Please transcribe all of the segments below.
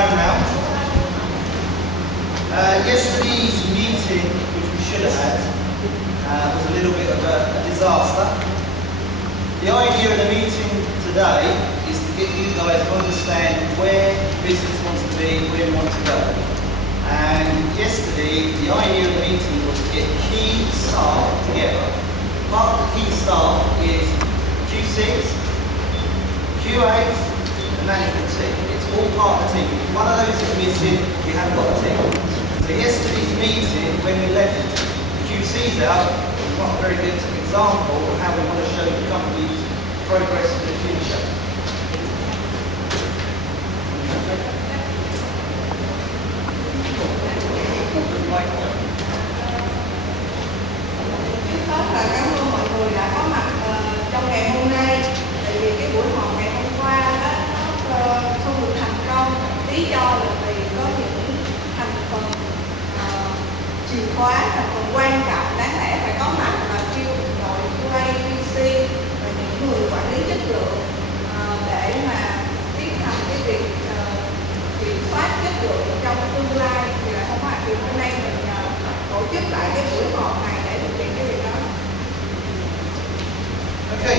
time round. Yesterday's meeting, which we should have had, was a little bit of a disaster. The idea of the meeting today is to get you guys to understand where business wants to be, where we want to go. And yesterday, the idea of the meeting was to get key staff together. Part of the key staff is QCs, QAs, and management team. It's all part of the team. If one of those is missing, you haven't got a team. So yesterday's meeting, when we left the QCs out, was not a very good example of how we want to show the company's progress in the future. Trước hết là cảm ơn mọi người đã có mặt trong ngày hôm nay. Tại vì cái buổi họp ngày hôm qua đó nó không được thành công. Lý do là vì có những thành phần chìa khóa, thành phần quan trọng đáng lẽ phải có mặt là đội QA, QC và những người quản lý chất lượng để mà tiến hành cái việc kiểm soát chất lượng trong tương lai thì là không phải. Thì hôm nay mình tổ chức lại cái buổi họp này để thực hiện cái việc đó. Okay,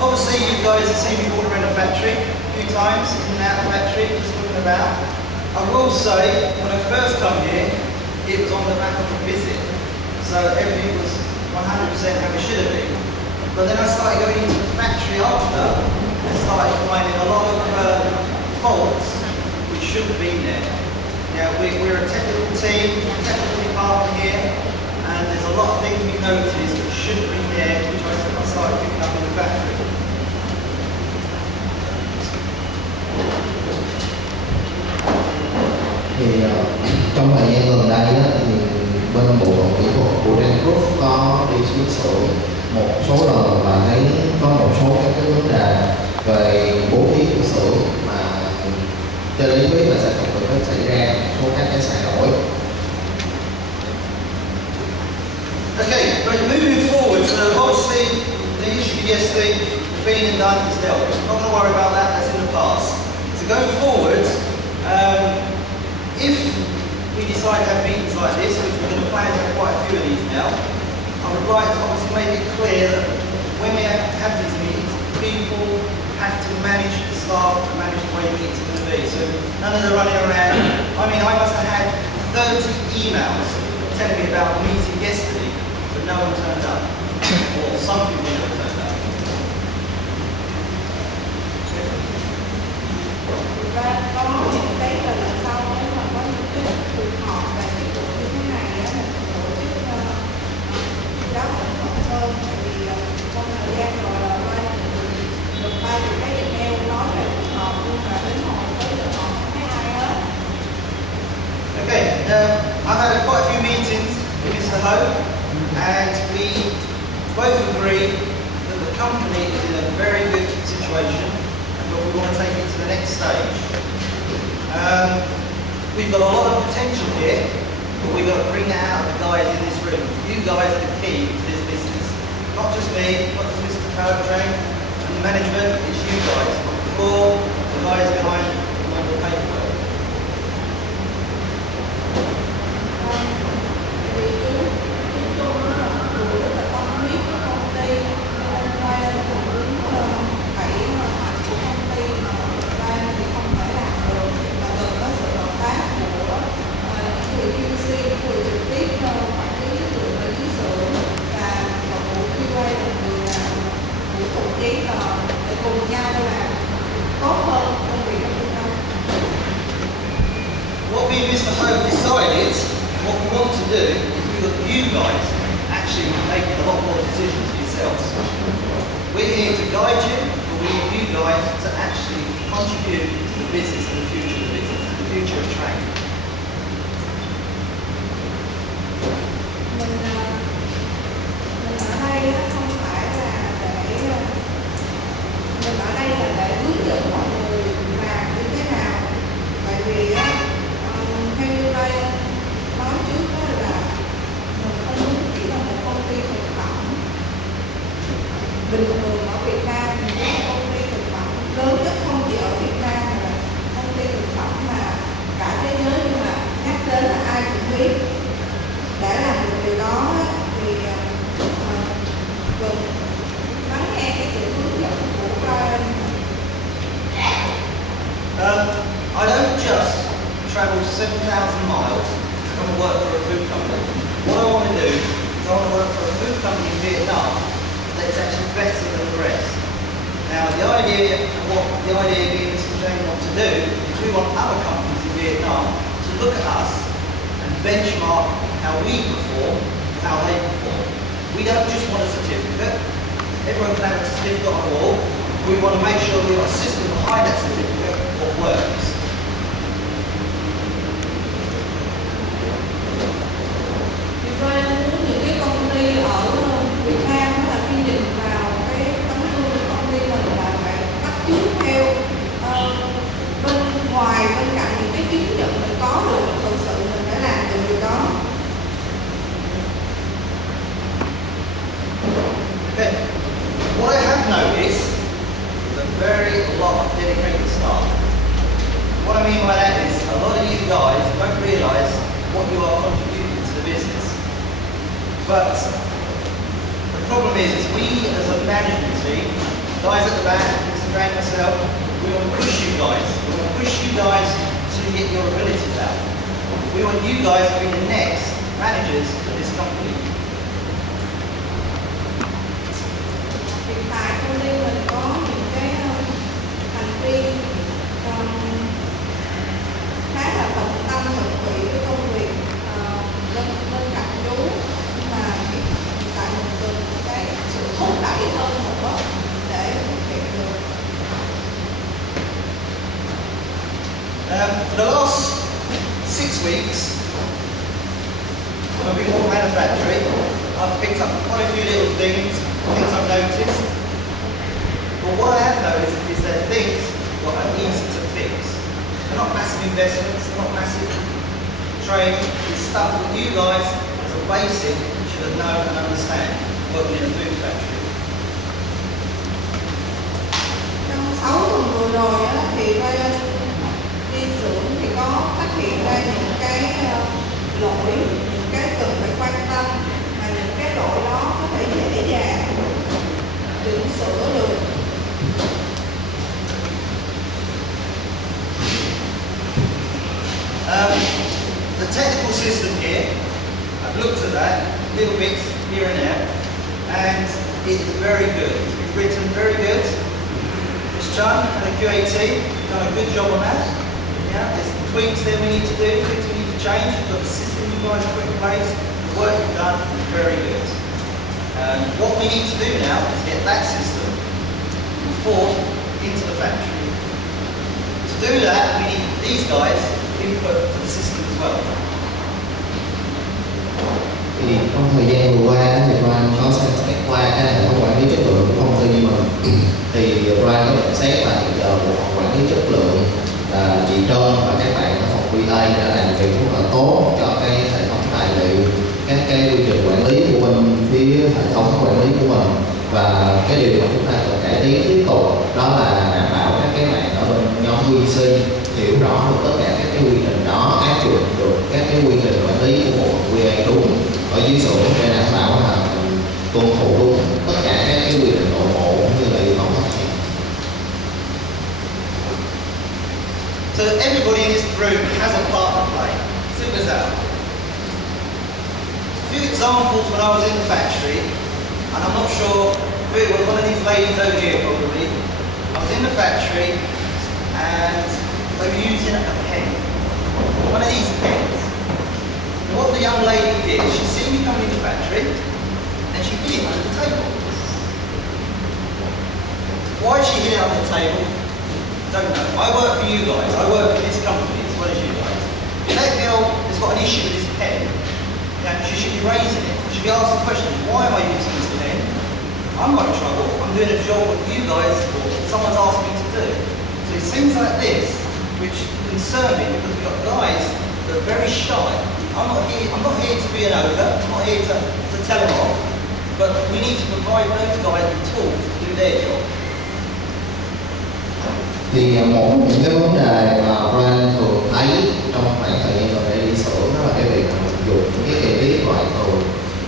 obviously you guys have seen me walk around the factory a few times, in and out of the factory, just looking about. I will say, when I first come here, it was on the back of a visit, so everything was 100% how it should have been. But then I started going into the factory after and started finding a lot of faults which shouldn't have been there. Now, we're a technical team, technical department here, and there's a lot of things we noticed which shouldn't be there, which I started picking up in the factory. Thì trong thời gian gần đây á, thì bên bộ phận kỹ thuật của Trang có đi xuống xưởng một số lần và thấy có một số các cái vấn đề về bố trí của xưởng mà trên lý thuyết là sẽ không được xảy ra số các cái sai lỗi. Okay, but moving forward, so obviously the issue yesterday, been and done is dealt with. Not going to worry about that, that's in the past. So going forward, if we decide to have meetings like this, which we're going to plan to have quite a few of these now, I would like to obviously make it clear that when we have these meetings, people have to manage the staff and manage the way the meetings are going to be. So none of the running around. I mean, I must have had 30 emails telling me about the meeting yesterday, but no one turned up. Or some people never turned up. Và có những cái lần sau nếu mà có những cái cuộc họp về cái cuộc như thế này á, mình tổ chức đó cẩn thận hơn. Tại vì trong thời gian rồi là được ba chục cái email nói về cuộc họp, nhưng mà đến hồi tới giờ họp không thấy ai hết. Okay, I've had quite a few meetings with Mr. Ho, and we both agree that the company is in a very good situation, but we want to take it to the next stage. We've got a lot of potential here, but we've got to bring that out of the guys in this room. You guys are the key to this business. Not just me, not just Mr. Trang and the management, it's you guys. On the floor, the guys behind all the paperwork. Vì chúng tôi rất là tâm huyết của công ty, hôm qua là cũng phải hoạt động của công ty mà hôm qua thì không thể làm được, và cần có sự hợp tác của những người QC, những người trực tiếp quản lý chất lượng ở dưới xưởng, và vụ QA là người làm vụ phụ giấy tờ để cùng nhau làm tốt hơn công việc của chúng ta. What we Mr. Ho decided, what we want to do, is we want you guys actually making a lot more decisions for yourselves. We're here to guide you, but we want you guys to actually contribute to the business and the future of the business, and the future of training. Mình ở đây không phải là để mình ở đây là để hướng dẫn mọi người làm như thế nào. Tại vì theo như đây nói trước là mình không muốn chỉ là một công ty thực phẩm bình thường ở Việt Nam, mình có một công ty thực phẩm lớn nhất không chỉ ở Việt Nam mà là công ty thực phẩm I don't just travel 7,000 miles to come and work for a food company. What I want to do is I want to work for a food company in Vietnam that is actually better than the rest. Now the idea being Mr. Trang want to do is we want other companies in Vietnam to look at us and benchmark how we perform with how they perform. We don't just want a certificate. Everyone can have a certificate on the wall. We want to make sure we've got a system behind that certificate that works. Vì vậy muốn những cái công ty ở Việt Nam là khi nhìn vào cái tấm gương của công ty mình là phải bắt chước theo bên ngoài, bên cạnh những cái chứng nhận mình có được, thực sự mình phải làm được điều đó. Okay. What I have noticed is a lot of dedicated staff. What I mean by that is a lot of you guys don't realise what you are contributing to the business. But the problem is we as a management team, guys at the back, Mr. Frank, myself, we want to push you guys. We want to push you guys to get your abilities out. We want you guys to be the next managers of this company. Hiện tại công ty mình có những cái thành viên khá là tận tâm tận tụy với công việc bên cạnh chú, nhưng mà hiện tại mình cần cái sự thúc đẩy hơn nữa để thực hiện được. For the last 6 weeks, when I've been walking around the factory, I've picked up quite a few little things I've noticed. But what I have noticed is that things that are easy to fix. They're not massive investments, they're not massive training. It's stuff that you guys, as a basic, should know and understand working in a food factory. Trong 6 tuần vừa rồi á, thì Ryan đi xưởng thì có phát hiện ra những cái lỗi, những cái cần phải quan tâm, và những cái lỗi đó có thể dễ dàng chỉnh sửa được. The technical system here, I've looked at that, little bits here and there, and it's very good. It's written very good. Ms. Chung and the QAT have done a good job on that. Yeah, there's tweaks there we need to do, things we need to change. We've got the system you guys put in place. The work you've done is very good. What we need to do now is get that system forth into the factory. To do that, we need these guys input to the system as well. Thì trong thời gian vừa qua thì Brian có xem xét qua cái hệ thống quản lý chất lượng của công ty mình, thì Brian có nhận xét là hiện giờ bộ phận quản lý chất lượng là chị Trân và các bạn ở phòng QA đã làm việc rất là tốt cho cái hệ thống tài liệu, các cái quy trình quản lý của bên phía hệ thống quản lý của mình. Và cái điều mà chúng ta cần cải tiến tiếp tục đó là đảm bảo các cái bạn ở bên nhóm QC hiểu rõ được tất cả các cái quy trình đó, áp dụng được các cái quy trình quản lý của bộ QA đúng ở dưới xưởng để đảm bảo là tuân thủ đúng tất cả các cái quy trình nội bộ cũng như là yêu cầu phát triển. So everybody in this room has a part to play. Simple as that. A few examples when I was in the factory, and I'm not sure who it was, one of these ladies over here probably. I was in the factory and they were using a pen. One of these pens. And what the young lady did, she seen me coming in the factory and she hid it under the table. Why she hid it under the table? Don't know. I work for you guys. I work for this company as well as you guys. If that girl has got an issue with this pen, she should be raising it. She should be asking questions. Why am I using this pen? I'm not in trouble. I'm doing a job that you guys or someone's asked me to do. So it's things like this which concern me because we've got guys that are very shy. I'm not here to be an ogre. I'm not here to tell them off. But we need to provide those guys with tools to do their job. Thì một trong những cái vấn đề mà Brian thường thấy trong khoảng thời gian gần đây đi xưởng đó là cái việc mà mình dùng những cái cây viết loại thường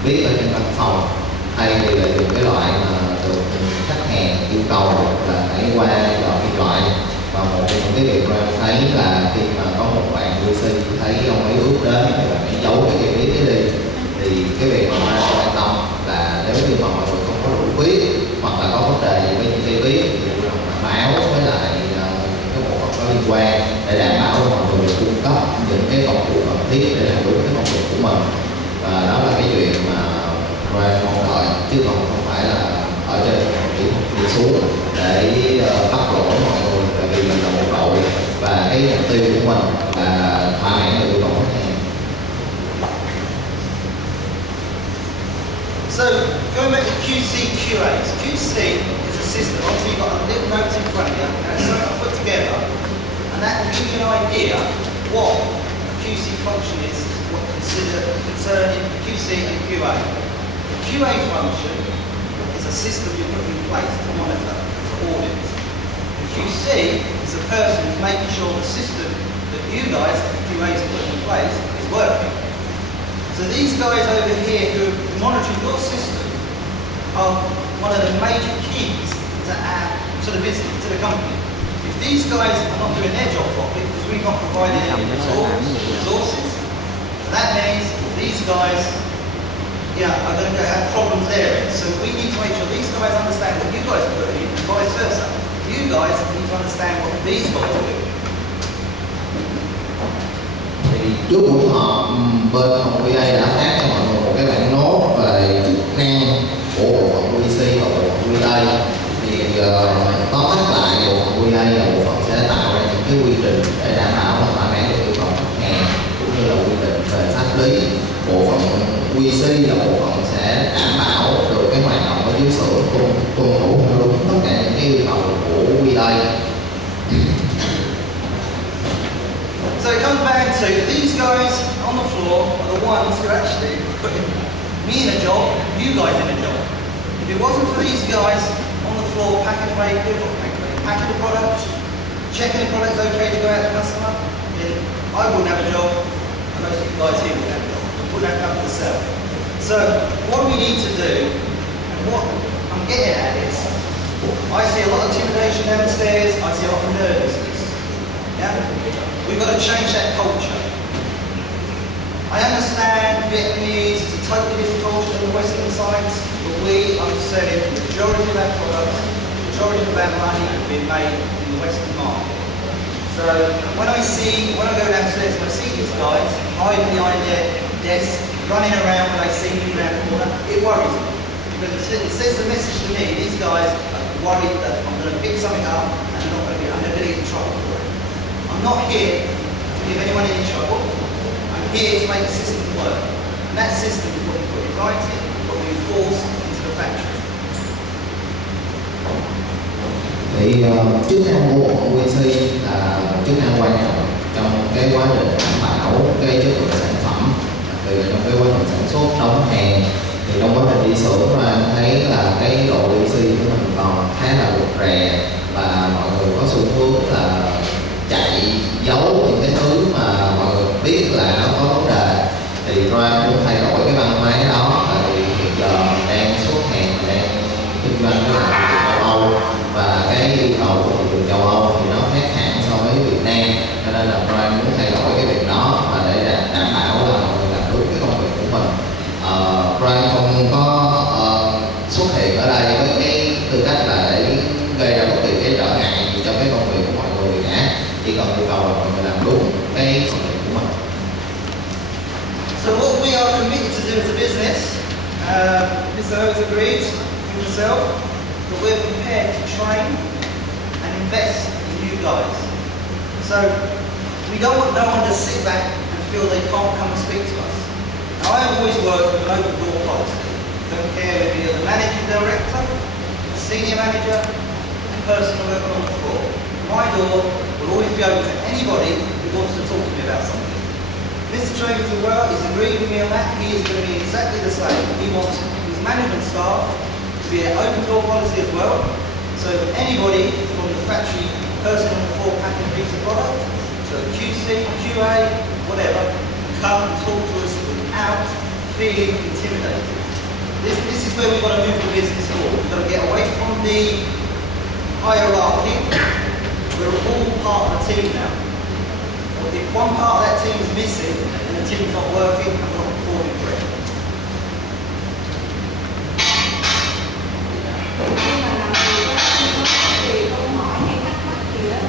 viết ở trên văn phòng, thay vì là dùng cái loại mà được khách hàng yêu cầu là hãy qua dọn kim loại. Và một trong cái việc mà em thấy là khi mà có một bạn QC thấy ông ấy ước đến thì bạn ấy giấu cái chữ viết đi, thì cái việc mà Trang quan tâm là nếu như mà mọi người không có đủ viết hoặc là có vấn đề gì với những cái viết thì vui lòng báo với lại cái bộ phận có liên quan để đảm bảo mọi người cung cấp những cái công cụ cần thiết để làm đúng cái công việc của mình. Và đó là cái chuyện mà Trang mong đợi, chứ còn không phải là ở trên chỉ đi xuống để bắt lỗi mọi người, tại vì mình là một đội và cái mục tiêu của mình là thỏa mãn được yêu cầu khách hàng. So, going back to QC, QAs. QC is a system. Obviously, you've got a little notes in front of you, and it's something I put together, and that will give you an idea what a QC function is, what concerning QC and QA. The QA function is a system you put in place to monitor, to audit. The QC is the person who's making sure the system that you guys, the QAs, have put in place is working. So these guys over here who are monitoring your system are one of the major keys to the business, to the company. If these guys are not doing their job properly because we're not providing any resources, that means these guys are going to have problems there. So we need to make sure these guys understand what you guys are doing and vice versa. You guys need to understand what these guys are doing. Trước buổi họp, bên phòng QA đã phát cho mọi người một cái bản nốt về chức năng của bộ phận QC và bộ phận QA. Thì tóm tắt lại, bộ phận QA là bộ phận sẽ tạo ra những cái quy trình để đảm bảo và thỏa mãn được yêu cầu khách hàng, cũng như là quy định về pháp lý. Bộ phận QC là bộ phận sẽ đảm bảo được cái hoạt động ở dưới xưởng tuân thủ đúng tất cả những cái yêu cầu của QA. So it comes back to these guys on the floor are the ones who actually putting me in a job, you guys in a job. If it wasn't for these guys on the floor packing away, packing the product, checking the product's okay to go out to the customer, then I wouldn't have a job, and most of you guys here wouldn't have a job. We wouldn't have come to sell. So what we need to do, and what I'm getting at is, I see a lot of intimidation downstairs, I see a lot of nervousness. Yeah? We've got to change that culture. I understand Vietnamese is a totally different culture than the Western sides, but we are selling the majority of our products, the majority of our money being made in the Western market. So when I go downstairs and I see these guys hiding behind their desk, running around when they see me around the corner, it worries me. Because it says the message to me, these guys are worried that I'm going to pick something up and I'm going to get in trouble for it. I'm not here to give anyone any trouble. I'm here to make the system work. And that system is what we put in writing, what we enforce into the factory. Thì chức năng của bộ phận QC là một chức năng quan trọng trong cái quá trình đảm bảo cái chất lượng sản phẩm, đặc biệt là trong cái quá trình sản xuất đóng hàng. Thì trong quá trình đi xưởng ra em thấy là cái độ QC của mình còn khá là rụt rè, và mọi người có xu hướng là chạy giấu những cái thứ mà mọi người biết là nó có vấn đề. Thì Trang muốn thay đổi cái văn hóa đó, tại vì hiện giờ đang xuất hàng, đang kinh doanh với lại thị trường châu Âu, và cái yêu cầu của thị trường châu Âu thì nó khác hẳn so với Việt Nam, cho nên là Trang muốn thay đổi cái việc đó và để đảm bảo là mọi người làm đúng cái công việc của mình. Trang không có xuất hiện ở đây với cái tư cách là để gây ra bất kỳ cái trở ngại gì cho cái công việc của mọi người cả, chỉ cần yêu cầu là mọi người làm đúng cái công việc của mình. So what we are committed to do as a business, Mr. Ho's agreed with himself, that we're prepared to train and invest in you guys. So we don't want no one to sit back and feel they can't come and speak to us. Now I have always worked with an open door policy. Don't care if you're the managing director, the senior manager, and person working on the floor. My door will always be open to anybody who wants to talk to me about something. Mr. Chambers as well, he's agreed with me on that. He is going to be exactly the same. He wants his management staff to be an open door policy as well. So anybody from the factory, person on the floor packing a piece of product, to QC, QA, whatever, come and talk to us without feeling intimidated. This is where we've got to move the business forward. We've got to get away from the hierarchy we're all part of the team now. If one part of that team is missing, then the team's not working and we're not performing correctly. Nhưng mà làm gì câu hỏi hay thắc mắc gì đó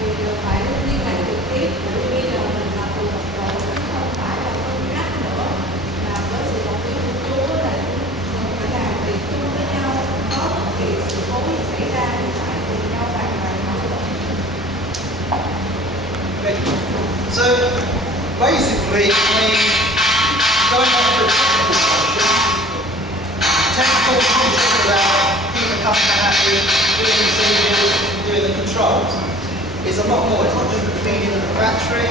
thì phải liên lạc trực tiếp. Bởi bây giờ mình là cùng một đội, không phải là phân cách nữa, là với sự đồng ý của Chúa là mình phải làm việc chung với nhau. Có bất kỳ sự cố gì xảy ra thì phải cùng nhau bàn bạc thảo luận. Okay. So basically, going on to a technical concept about keeping the customer happy, doing the procedures, doing the controls. It's a lot more. It's not just the cleaning of the factory,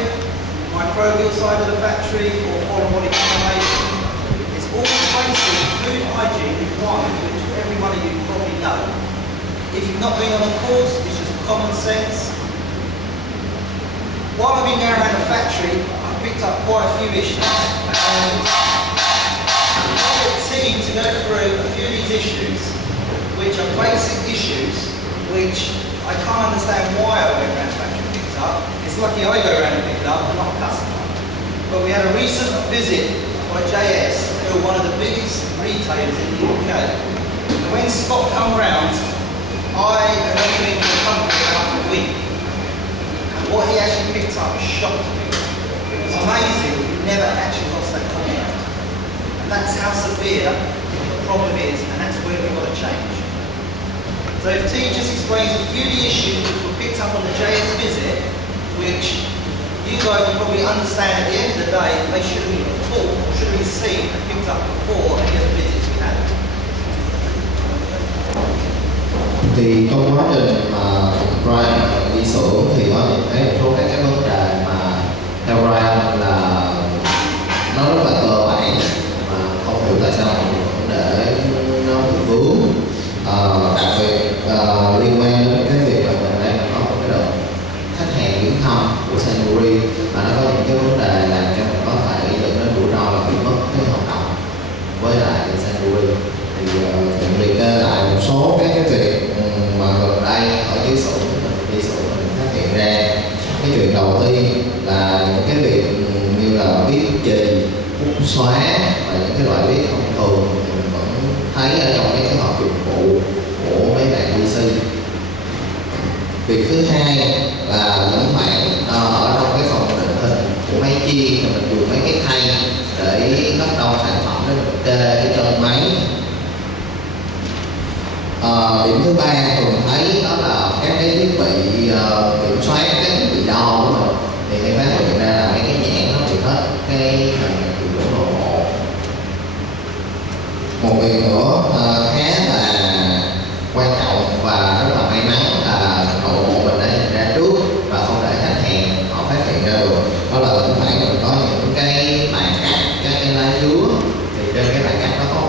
microbial side of the factory, or foreign body contamination. It's all basic food hygiene requirements which every one of you probably know. If you've not been on a course, it's just common sense. While I've been going around the factory, I've picked up quite a few issues. And I want the team to go through a few of these issues, which are basic issues, which I can't understand why I went around the factory and picked up. It's lucky I go around and pick it up, and not a customer. But we had a recent visit by JS, who are one of the biggest retailers in the UK. And when Scott come round, I recommended the company about a week. What he actually picked up shocked me. It was amazing. He never actually lost that contract. And that's how severe the problem is, and that's where we've got to change. So if T just explains a few of the issues which were picked up on the JS visit, which you guys will probably understand at the end of the day, they should have been thought, or should have been seen and picked up before any of the visits we had. Thì trong quá trình mà Brian đi xưởng thì có nhìn thấy một số các cái vấn đề mà theo Brian là nó rất là cơ bản mà không hiểu tại sao mình vẫn để nó bị vướng, đặc biệt liên quan đến cái việc là mình đang có một cái đợt khách hàng viếng thăm của Sainsbury mà nó có những cái vấn đề làm cho mình có thể dẫn đến rủi ro là bị mất cái hợp đồng với lại Sainsbury. Thì mình liệt kê lại một số các cái việc mà gần đây ở dưới xưởng mình đi xưởng mình phát hiện ra. Cái chuyện đầu tiên là những cái việc như là viết chì, bút xóa và những cái loại viết thông thường thì mình vẫn thấy ở trong cái hộp dụng cụ của mấy bạn VC. Việc thứ hai là những bạn ở trong cái phần định hình của máy chiên thì mình dùng mấy cái khay để cấp đông sản phẩm để mình kê cái chân máy. Điểm thứ ba thường thấy đó là các cái thiết bị kiểm soát, các thiết bị đo của mình thì hay phát hiện ra là mấy cái nhãn nó bị hết cái hình kiểu nội bộ. Một việc nữa khá là quan trọng và rất là may mắn là nội bộ mình đã nhìn ra trước và không để khách hàng họ phát hiện ra được, đó là thỉnh thoảng mình có những cái bàn cắt, các cái lá dứa thì trên cái bàn cắt nó có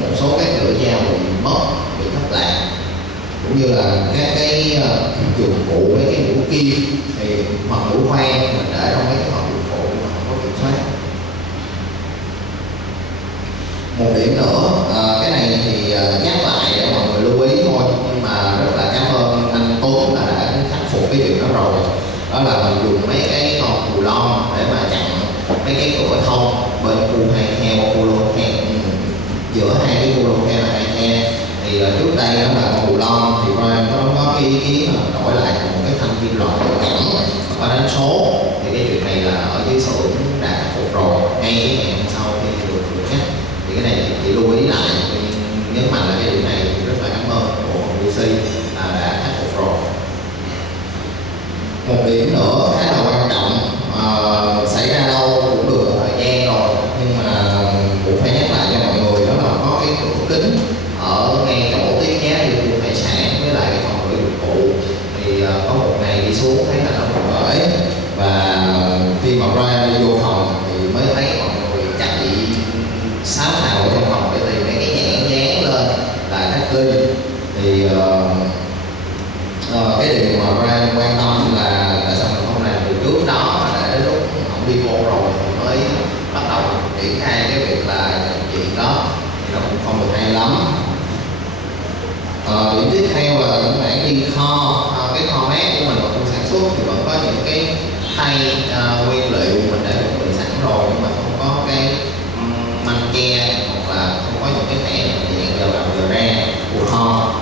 một số cái lưỡi dao bị mất, bị thất lạc, cũng như là các cái dụng cụ, mấy cái mũi kim thì hoặc mũi khoan mình để trong mấy cái hộp dụng cụ mà không có kiểm soát. Một điểm nữa, cái này thì nhắc lại để mọi người lưu ý thôi, nhưng mà rất là cảm ơn anh Tuấn là đã khắc phục cái việc đó rồi. Đó là mình dùng mấy cái con cù lon để mà chặn mấy cái cửa thông bên khu hai heo, khu lô heo, giữa hai cái khu lô heo là hai heo. Thì trước đây đó là con cù lon thì Brian có cái ý kiến là đổi lại một cái thanh kim loại nhẵn và đánh số. Thì cái chuyện này là ở dưới xưởng đã khắc phục rồi, ngay cái ngày hôm sau khi được nhắc. Thì cái này chỉ lưu ý lại, nhấn mạnh là cái điều này thì rất là cảm ơn của VC đã khắc phục rồi. Một điểm nữa khá là quan trọng, xảy ra lâu cũng được một thời gian rồi, nhưng mà cũng phải nhắc lại cho mọi người, đó là có cái cửa kính ở ngay chỗ tiếp giá như khu hải sản với lại cái phòng gửi dụng cụ. Thì có một ngày đi xuống thấy là nó bị vỡ, và khi mà Brian đi vô phòng thì mới thấy mọi người chạy xáo xào trong phòng để tìm mấy cái nhãn dán lên là cách ly. Thì cái điều mà Brian quan tâm là tại sao mình không làm có những cái thay nguyên liệu mình đã chuẩn bị sẵn rồi, nhưng mà không có cái măng che hoặc là không có những cái thẻ dạng giờ vào giờ ra của họ.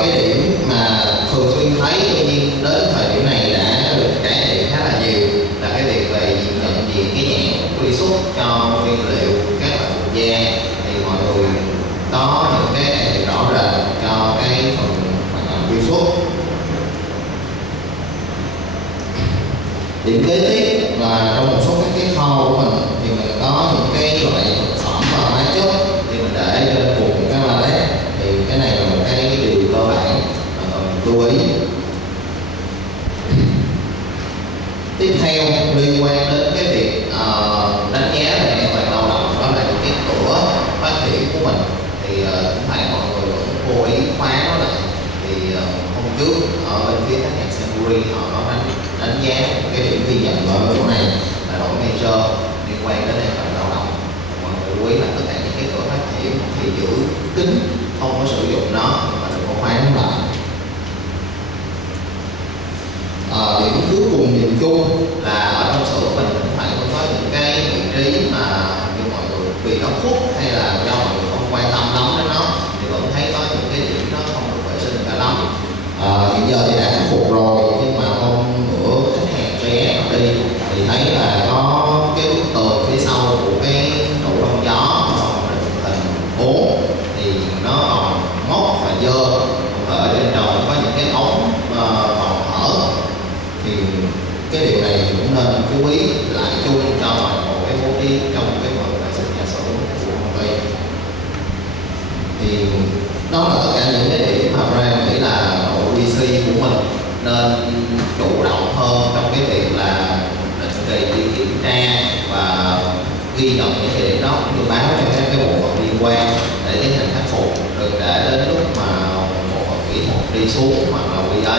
Cái điểm mà thường xuyên thấy, tuy nhiên đến thời điểm này đã được cải thiện khá là nhiều, là cái việc về nhận diện cái nhãn truy xuất cho nguyên liệu các loại phụ gia, thì mọi người có những cái cải thiện rõ rệt cho cái phần hoạt động truy xuất. Điểm kế tiếp là trong một số các cái kho của mình thì mình có những cái loại thực phẩm và hóa chất thì mình để trên cùng cái pallet, thì cái này là một cái điều cơ bản mà cần lưu ý. Tiếp theo liên quan đến cái việc đánh giá về an toàn lao động, đó là những cái cửa phát triển của mình, thì cũng phải mọi người vẫn vô ý khóa nó lại. Thì hôm trước ở bên phía khách hàng Century họ có đánh giá một cái điểm ghi nhận ở chỗ này là đội manager liên quan đến an toàn lao động. Mọi người lưu ý là tất cả những cái cửa phát triển thì giữ kín, không có sử dụng nó mà đừng có khóa nó lại. Điểm cuối cùng nhìn chung là ở trong xưởng mình cũng phải có những cái vị trí mà như mọi người vì nó khuất hay là do mọi người không quan tâm lắm đến nó, thì vẫn thấy có những cái điểm nó không được vệ sinh cả lắm. Hiện giờ thì đã khắc phục rồi, nhưng mà hôm bữa khách hàng JS đi thì thấy là có cái bức tường phía sau của cái tủ đông gió hình 4 thì nó còn mốc và dơ, ở trên đầu có những cái ống còn hở, thì cái điều này cũng nên chú ý lại chung cho một cái bố trí trong cái phần vệ sinh nhà xưởng của công ty. Thì đó là tất cả những cái điểm mà Brian nghĩ là đội QC của mình nên chủ động hơn trong cái việc là định kỳ đi kiểm tra và ghi nhận những cái điểm đó, cũng như báo cho các cái bộ phận liên quan để tiến hành khắc phục, đừng để đến lúc mà bộ phận kỹ thuật đi xuống hoặc là QA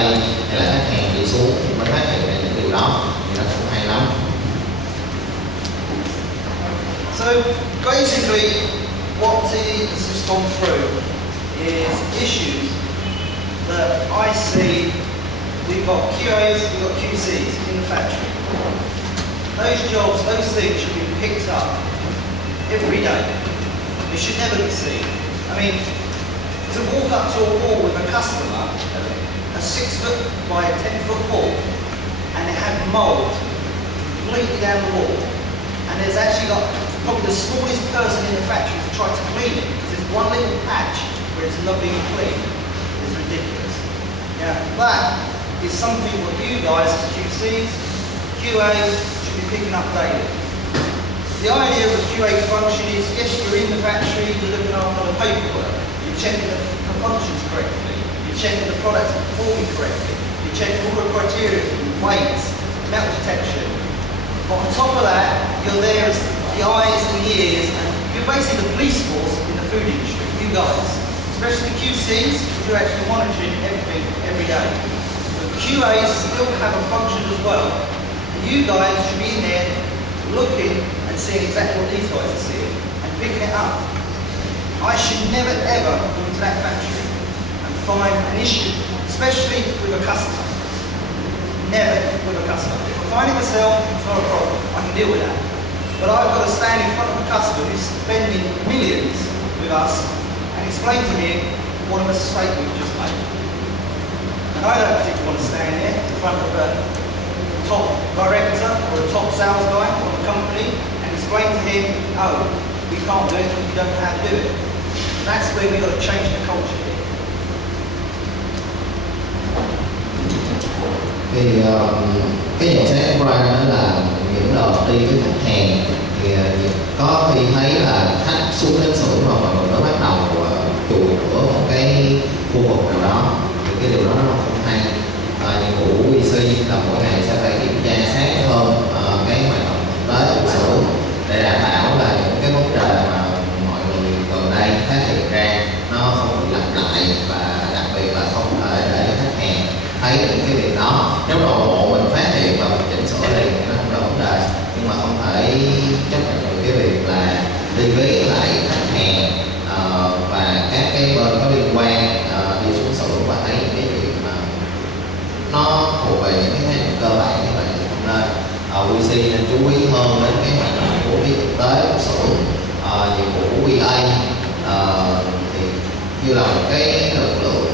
hay là khách hàng đi xuống thì mới phát hiện ra những điều đó, thì nó cũng hay lắm. So basically, what this has gone through is issues that I see. We've got QAs, we've got QCs in the factory. Those jobs, those things should be picked up every day. They should never be seen. I mean, to walk up to a wall with a customer, a 6-foot by a 10-foot wall, and it had mould completely down the wall, and there's actually got probably the smallest person in the factory to try to clean it, because there's one little patch where it's not being cleaned. It's ridiculous. Yeah, that is something what you guys as QCs, QAs should be picking up daily. The idea of a QA function is, yes, you're in the factory, you're looking after the paperwork, you're checking the functions correctly, you're checking the products are performing correctly, you're checking all the criteria, weights, metal detection. But on top of that, you're there as the eyes and the ears, and you're basically the police force in the food industry, you guys. Especially the QCs, you're actually monitoring everything every day. But QAs still have a function as well. And you guys should be in there looking and seeing exactly what these guys are seeing and picking it up. I should never ever go into that factory and find an issue, especially with a customer. Never with a customer. If I find it myself, it's not a problem. I can deal with that. But I've got to stand in front of a customer who's spending millions with us and explain to him what a mistake we've just made. And I don't particularly want to stand there in front of a top director or a top sales guy from a company and explain to him, oh, we can't do it, we don't know how to do it. That's where we've got to change the culture here. Thì cái nhận xét của Brian đó là những đợt đi với khách hàng thì có khi thấy là khách xuống đến xưởng rồi mọi người nó bắt đầu chùi rửa một cái khu vực nào đó, thì cái điều đó nó không hay. Nhiệm vụ của QC là mỗi ngày sẽ phải kiểm tra sát hơn cái hoạt động thực tế của xưởng để đảm bảo là những cái vấn đề mà mọi người gần đây phát hiện ra nó không bị lặp lại, và đặc biệt là không thể để cho khách hàng thấy những cái việc đó. Nếu nội bộ mình phát hiện và mình chỉnh sửa thì nó không là vấn đề, nhưng mà không thể chấp nhận được cái việc là đi với lại khách hàng và các cái bên có liên quan đi xuống xưởng và thấy những cái việc mà nó thuộc về những cái QC nên chú ý hơn đến cái hoạt động của cái thực tế của xưởng. Nhiệm vụ QA thì như là một cái lực lượng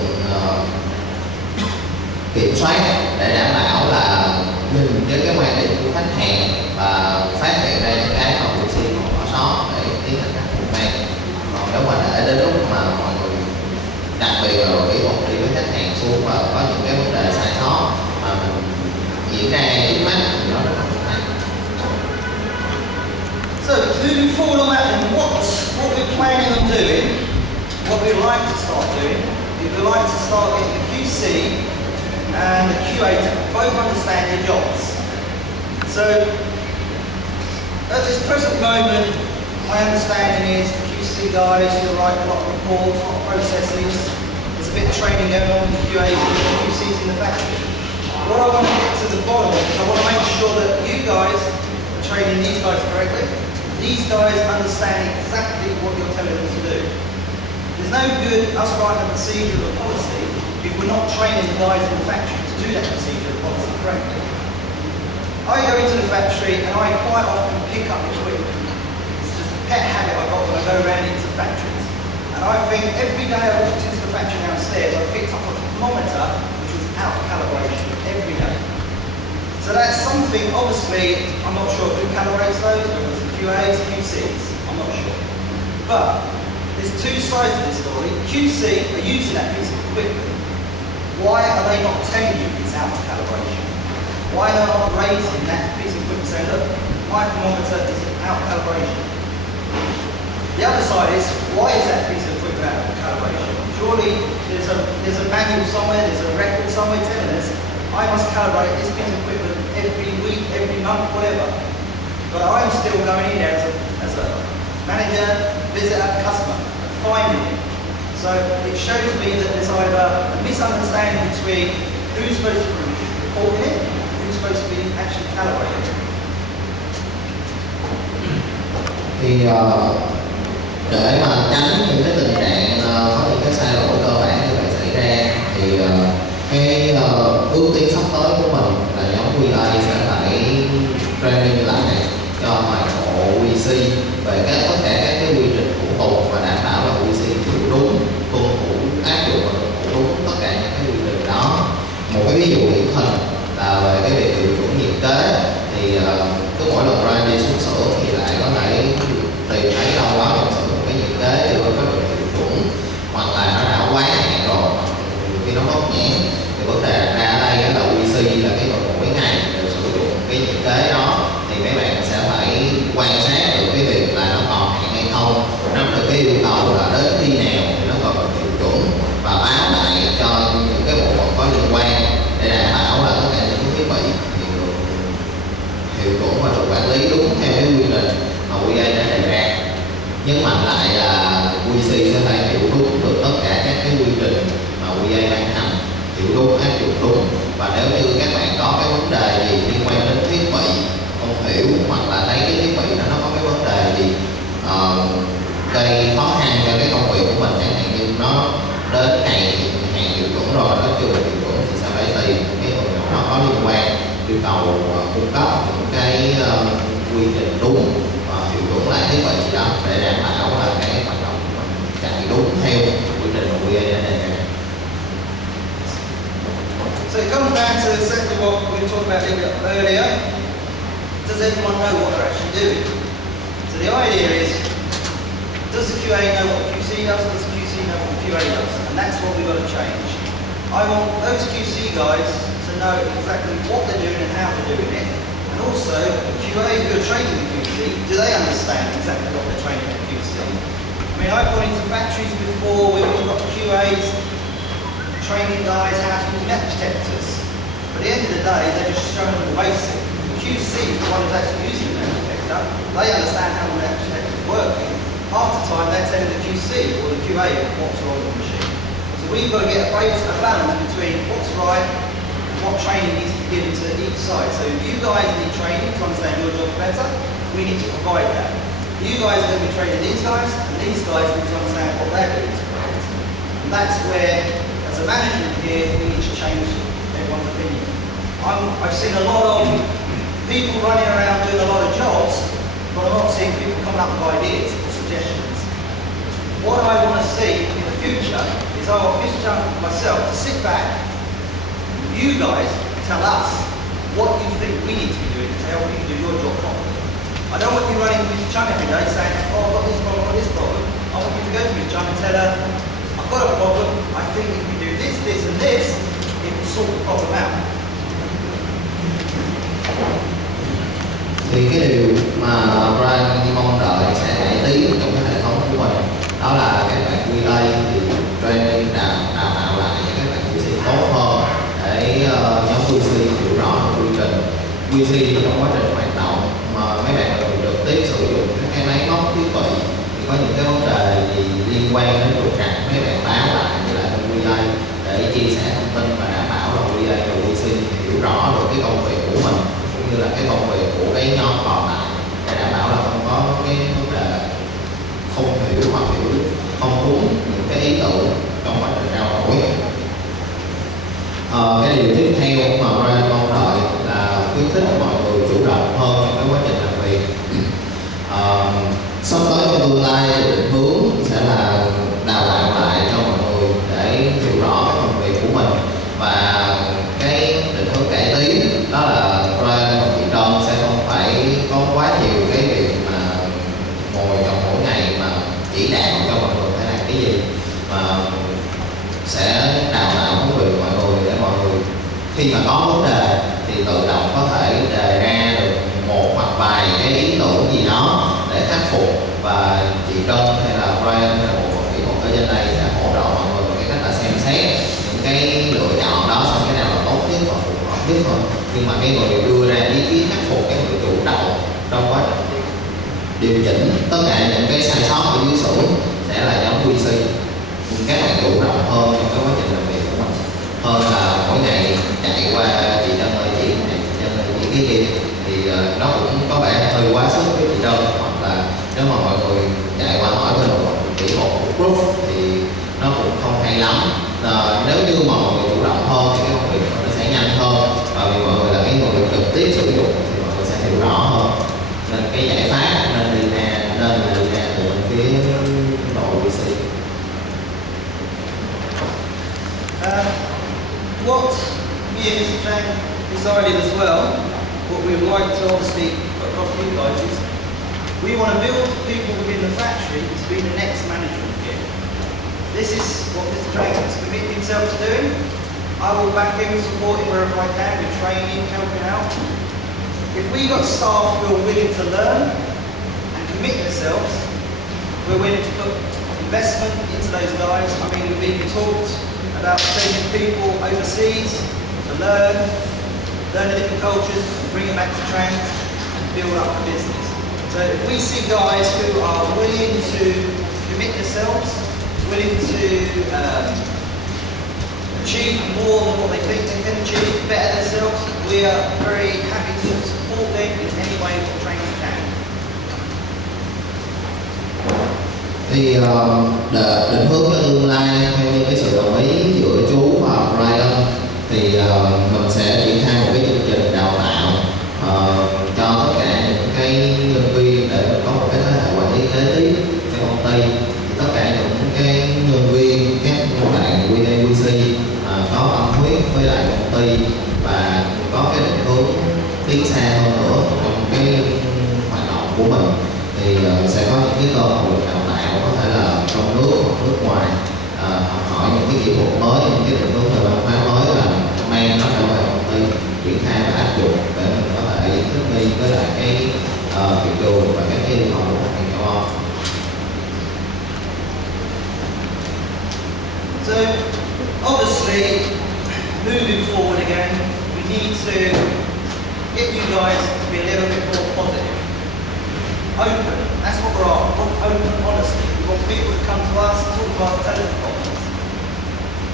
kiểm soát để đảm bảo là nhìn với cái quan điểm của khách hàng và phát hiện ra những cái mà QC còn bỏ sót để tiến hành khắc phục ngay. Còn nếu mà để đến lúc mà mọi người đặc biệt là đội kỹ thuật đi với khách hàng xuống và có những cái vấn đề sai sót mà mình diễn ra trước mắt thì nó rất là khó khăn. So, moving forward on that, then what we're planning on doing, what we'd like to start doing, is we'd like to start getting the QC and the QA to both understand their jobs. So, at this present moment, my understanding is the QC guys will write a lot of reports, a lot of processes. There's a bit of training going on with QA and QCs in the factory. What I want to get to the bottom of is I want to make sure that you guys are training these guys correctly. These guys understand exactly what you're telling them to do. There's no good us writing a procedure or policy if we're not training the guys in the factory to do that procedure or policy correctly. I go into the factory and I quite often pick up equipment. It's just a pet habit I've got when I go around into factories. And I think every day I walked into the factory downstairs, I picked up a thermometer which was out of calibration every day. So that's something, obviously, I'm not sure who calibrates those, whether it's the QAs, QCs, I'm not sure. But there's two sides to this story. QC are using that piece of equipment. Why are they not telling you it's out of calibration? Why are they not raising that piece of equipment saying, look, my thermometer is out of calibration? The other side is, why is that piece of equipment out of calibration? Surely there's a manual somewhere, there's a record somewhere telling us I must calibrate this piece of equipment every week, every month, whatever. But I'm still going in there as a manager, visitor, customer, and finding it. So it shows me that there's either a misunderstanding between who's supposed to be reporting it and who's supposed to be actually calibrating it. Thì để mà tránh những cái tình trạng có những cái sai lỗi cơ bản như vậy xảy ra thì cái ước tiến sắp tới của mình là nhóm QA sẽ phải training lại cho toàn bộ QC về tất cả các cái quy trình thủ tục và đảm bảo là QC hiểu đúng, tuân thủ, áp dụng và tuân thủ đúng tất cả những cái quy trình đó. Một cái ví dụ điển hình là về cái việc điều chuẩn nhiệt kế thì cứ mỗi lần Brian đi xuống xưởng thì lại có thể tìm thấy đâu đó trong xưởng cái nhiệt kế chưa có được điều chuẩn hoặc là nó đã quá hạn rồi khi nó mất nhãn. Thì vấn đề ra ở đây là QC là cái người mỗi ngày đều sử dụng cái nhiệt kế đó thì mấy bạn sẽ phải quan sát được cái việc là nó còn hạn hay không, nắm được cái yêu cầu là đến khi nào thì nó còn được hiệu chuẩn và báo lại cho những cái bộ phận có liên quan để đảm bảo là tất cả những thiết bị thì được hiệu chuẩn và được quản lý đúng theo cái quy trình mà QA đã đề ra. Nhấn mạnh lại là QC sẽ phải hiểu đúng được tất cả các cái quy trình mà QA ban hành, hiểu đúng, áp dụng đúng. Và nếu như các bạn có cái vấn đề gì liên quan đến thiết bị không hiểu hoặc là thấy cái thiết bị đó nó có cái vấn đề gì gây khó khăn cho cái công việc của mình, chẳng hạn như nó đến ngày hạn hiệu chuẩn rồi nó chưa được hiệu chuẩn thì sẽ phải tìm cái người nào nó có liên quan yêu cầu cung cấp những cái quy trình đúng và hiệu chuẩn lại thiết bị đó để đảm bảo là cái hoạt động của mình chạy đúng theo quy trình của QA đã đề ra. So it comes down to exactly what we were talking about a little bit earlier. Does everyone know what they're actually doing? So the idea is, does the QA know what the QC does? Does the QC know what the QA does? And that's what we've got to change. I want those QC guys to know exactly what they're doing and how they're doing it. And also, the QA who are training the QC, do they understand exactly what they're training the QC? I mean, I've gone into factories before where we've got QAs training guys how to use metal detectors. But at the end of the day, they're just showing them the basic. The QC is the one who's actually using the metal detector. They understand how the metal detector is working. Half the time, they're telling the QC or the QA what's wrong with the machine. So we've got to get a balance between what's right and what training needs to be given to each side. So if you guys need training to understand your job better, we need to provide that. You guys are going to be training these guys, and these guys need to understand what they're doing is correct. And that's where, as a management here, we need to change everyone's opinion. I've seen a lot of people running around doing a lot of jobs, but I'm not seeing people coming up with ideas or suggestions. What I want to see in the future is I want Mr. Chung and myself to sit back, you guys tell us what you think we need to be doing to help you do your job properly. I don't want you running to Mr. Chung every day saying, oh, I've got this problem, I've got this problem. I want you to go to Mr. Chung and tell her, I've got a problem, I think if you do this, this and this, it will sort the problem out. Thì cái điều mà Brian mong đợi sẽ cải tiến trong cái hệ thống của mình đó là các bạn QA thì training đào tạo lại cho các bạn QC tốt hơn để nhóm QC hiểu rõ quy trình. QC thì trong quá trình hoạt động mà mấy bạn được tiếp sử dụng các cái máy móc thiết bị thì có những cái vấn đề gì liên quan đến trục trặc mấy bạn báo lại như là trong QA để chia sẻ thông tin và đảm bảo là QA và QC hiểu rõ được cái công việc của mình cũng như là cái công việc của cái nhóm còn lại để đảm bảo là không có cái vấn đề không hiểu hoặc hiểu không đúng những cái ý tưởng trong quá trình trao đổi. Cái điều tiếp theo mà Brian mong đợi là khuyến khích mọi người chủ động hơn trong cái quá trình làm việc. Sắp tới trong tương lai định hướng sẽ là đào tạo lại cho mọi người để hiểu rõ cái công việc của mình và cái định hướng cải tiến đó là Brian và chị Trân sẽ không phải có quá nhiều cái việc mà ngồi trong mỗi ngày mà chỉ đạo cho mọi người phải làm cái gì mà sẽ đào tạo huấn luyện mọi người để mọi người khi mà có vấn đề thì tự động có thể đề ra được một hoặc vài cái ý tưởng gì đó để khắc phục và chị Trân hay là Brian hay là bộ phận kỹ thuật ở trên đây sẽ hỗ trợ mọi người bằng cái cách là xem xét những cái lựa chọn đó xem cái nào là tốt nhất và phù hợp nhất thôi. Nhưng mà cái người đưa ra ý kiến khắc phục cái người chủ động trong quá trình điều chỉnh tất cả những cái sai sót ở dưới xưởng sẽ là nhóm QC. Các bạn chủ động hơn trong cái quá trình làm việc của mình hơn là mỗi ngày chạy qua chị Trân ơi chị này chị Trân ơi chị cái kia thì nó cũng có vẻ hơi quá sức với chị Trân, hoặc là nếu mà mọi người chạy qua hỏi bên bộ phận kỹ thuật của group thì nó cũng không hay lắm. Nếu như mà mọi người chủ động hơn thì cái công việc nó sẽ nhanh hơn và vì mọi người là cái người trực tiếp sử dụng thì mọi người sẽ hiểu rõ hơn, nên cái giải pháp nên đi ra từ phía đội QC. What me and Mr. Trang decided as well, what we would like to obviously put across to you guys is we want to build people within the factory to be the next management here. This is what Mr. Trang has committed himself to doing. I will back him, support him wherever I can with training, helping out. If we got staff who are willing to learn and commit themselves, we're willing to put investment into those guys. I mean, we've even talked about sending people overseas to learn the different cultures, bring them back to Trang and build up the business. So if we see guys who are willing to commit themselves, willing to achieve more than what they think they can achieve, better themselves, we are very happy to support them in any way that Trang can. Thì định hướng cho tương lai theo như cái sự đồng ý giữa chú và Brian thì mình sẽ triển khai một cái chương trình đào tạo cho tất cả những cái nhân viên để mình có một cái thế hệ quản lý kế tiếp cho công ty. Thì tất cả những cái nhân viên, các bạn QC có tâm huyết với lại công ty và có cái định hướng tiến xa hơn nữa trong cái hoạt động của mình thì sẽ có những cái cơ hội đào tạo có thể là trong nước hoặc nước ngoài, học hỏi những cái kỹ thuật mới, những cái định hướng về văn hóa mới và mang nó trở về công ty triển khai và áp dụng để mình có thể thích nghi với lại cái thị trường và các cái yêu cầu của khách hàng châu Âu. So obviously, moving forward again, we need to get you guys to be a little bit more positive. Open, that's what we're after, open honesty. We want people to come to us, talk to us, tell us the problems.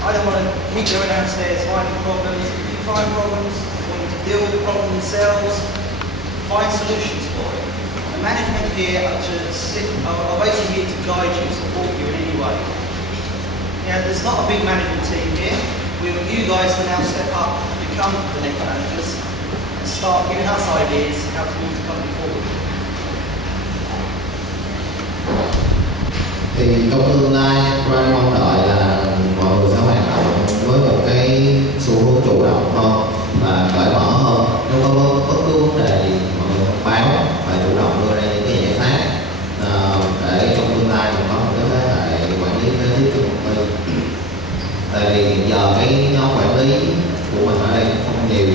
I don't want to keep going downstairs finding problems. If you find problems, want you to deal with the problem themselves, find solutions for it. The management here are basically here to guide you, support you in any way. Yeah, there's not a big management team here. We want you guys to now step up, become the next managers, and start giving us ideas how to move the company forward. Thì trong tương lai, Brian mong đợi là mọi người sẽ hoạt động với một cái xu hướng chủ động hơn và cởi mở hơn. Nếu có bất cứ vấn đề gì, mọi người thông báo và chủ động đưa ra những cái giải pháp để trong tương lai mình có một cái thế hệ quản lý kế tiếp cho công ty. Tại vì hiện giờ cái nhóm quản lý của mình ở đây cũng không nhiều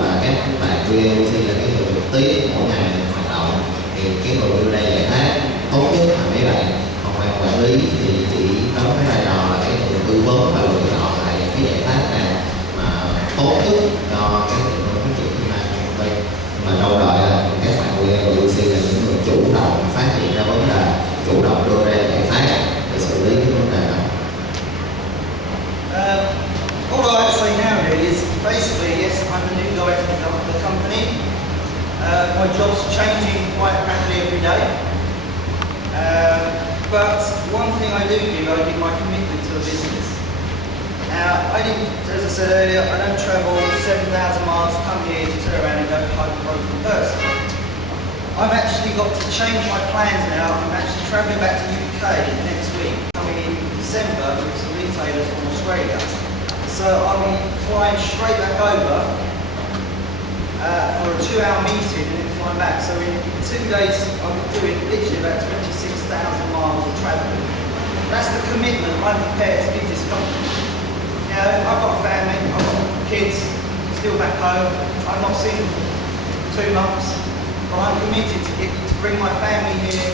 và các bạn VLC là cái người trực tiếp mỗi ngày hoạt động, thì cái người đưa ra giải pháp tốt nhất là mấy bạn. Còn bạn quản lý thì chỉ đóng cái vai trò là cái người tư vấn và lựa chọn lại cái giải pháp nào mà tốt nhất cho cái định hướng phát triển tương lai của công ty. Mà đâu đợi là các bạn VLC là những người chủ động phát hiện ra vấn đề, chủ động đưa ra giải pháp để xử lý cái vấn đề đó. All I have to say now really is basically, yes, I'm a new guy to the company. My job's changing quite rapidly every day. But one thing I do give my commitment to the business. Now, as I said earlier, I don't travel 7,000 miles to come here to turn around and go home broken person. I've actually got to change my plans now. I'm actually travelling back to the UK next week, coming in December with some retailers from Australia. So I'll be flying straight back over for a 2-hour meeting and then flying back. So in 2 days, I'm doing literally about 26,000 miles of travelling. That's the commitment I'm prepared to give this company. Now, I've got a family, I've got kids still back home. I've not seen them for 2 months, but I'm committed to bring my family here,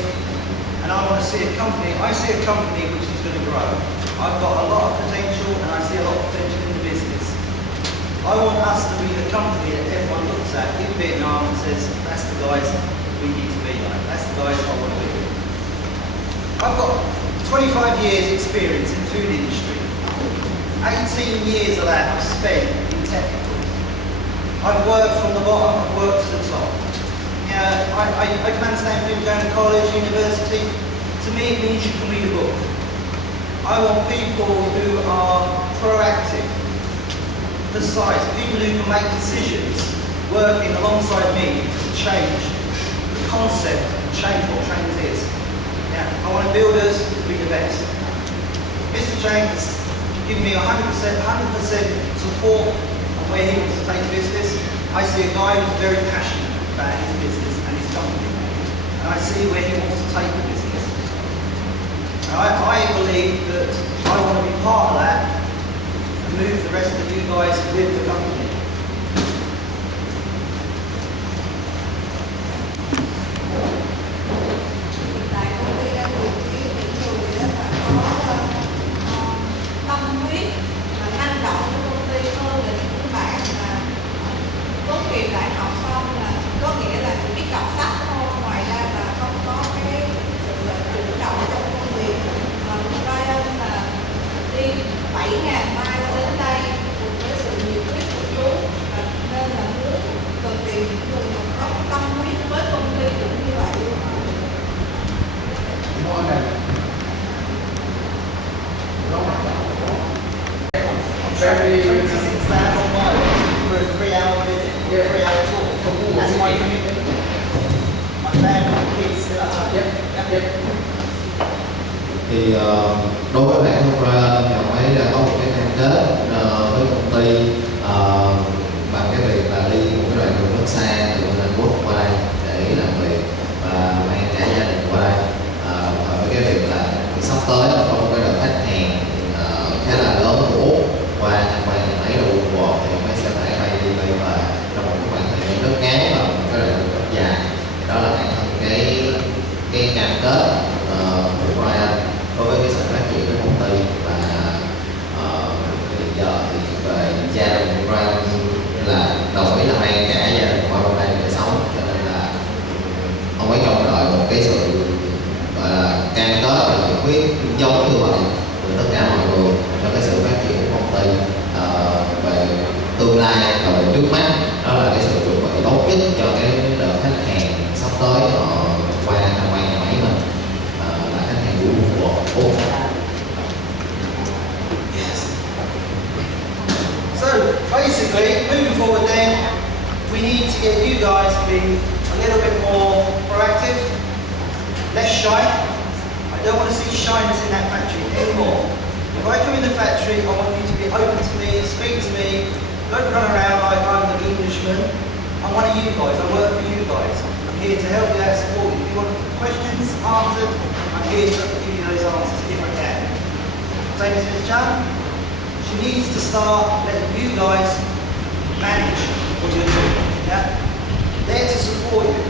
and I want to see a company. I see a company which is going to grow. I've got a lot of potential, and I see a lot of potential in the business. I want us to be the company that everyone looks at in Vietnam and says, that's the guys we need to be like. That's the guys I want to be. I've got 25 years experience in the food industry. 18 years of that I've spent in technical. I've worked from the bottom, I've worked to the top. You know, I can understand people going to college, university. To me it means you can read a book. I want people who are proactive, precise, people who can make decisions, working alongside me to change the concept and change what trains is. Yeah, I want builders to be the best. Mr. Trang has given me 100% support on where he wants to take the business. I see a guy who's very passionate about his business and his company, and I see where he wants to take the business. I believe that I want to be part of that and move the rest of you guys with the company. Tại công ty đang tìm kiếm những người mà có tâm huyết và năng động của công ty hơn là những bạn mà tốt nghiệp đại học xong là có nghĩa là chỉ biết đọc sách thôi, ngoài ra là không có cái sự chủ động trong công việc. Brian là đi 7.000 mai đến đây cùng với sự nhiệt huyết của chú, nên là muốn cần tìm những người mà có tâm huyết với công ty cũng như vậy luôn. Very 26,000 miles for a 3-hour visit, 3-hour tour. That's my commitment. My family, my kids, still at home. Yep. Thì đối với bản thân Brian thì ông ấy đã có một cái cam kết với công ty bằng cái việc là đi một cái đoạn đường rất xa từ Anh Quốc qua đây để làm việc và mang cả gia đình qua đây. Với cái việc là sắp tới là có một cái đợt khách hàng khá là lớn của Úc qua tham quan nhà máy đồ Cuộc, thì ông ấy sẽ phải bay đi bay về trong một cái khoảng thời gian rất ngắn và một cái đoạn đường rất dài. Đó là bản thân cái cam kết của Brian đối với cái sự phát triển của công ty. Và hiện giờ thì về gia đình của Brian là đồng ý là mang cả gia đình qua bên đây để sống, cho nên là ông ấy trông đợi một cái sự gọi là cam kết và nhiệt huyết giống như vậy từ tất cả mọi người cho cái sự phát triển của công ty về tương lai và về trước mắt. Đó là cái sự chuẩn bị tốt nhất cho cái đợt khách hàng sắp tới họ qua tham quan nhà máy mình, là khách hàng của Úc. So basically, moving forward then, we need to get you guys to be a little bit more proactive, less shy. I don't want to see shyness in that factory anymore. If I come in the factory, I want you to be open to me, speak to me, don't run around like I'm the Englishman. I'm one of you guys, I work for you guys. I'm here to help you out, support you. If you want questions answered, I'm here to give you those answers if I can. Same as Miss Trang. She needs to start letting you guys manage what you're doing. Yeah? There to support you.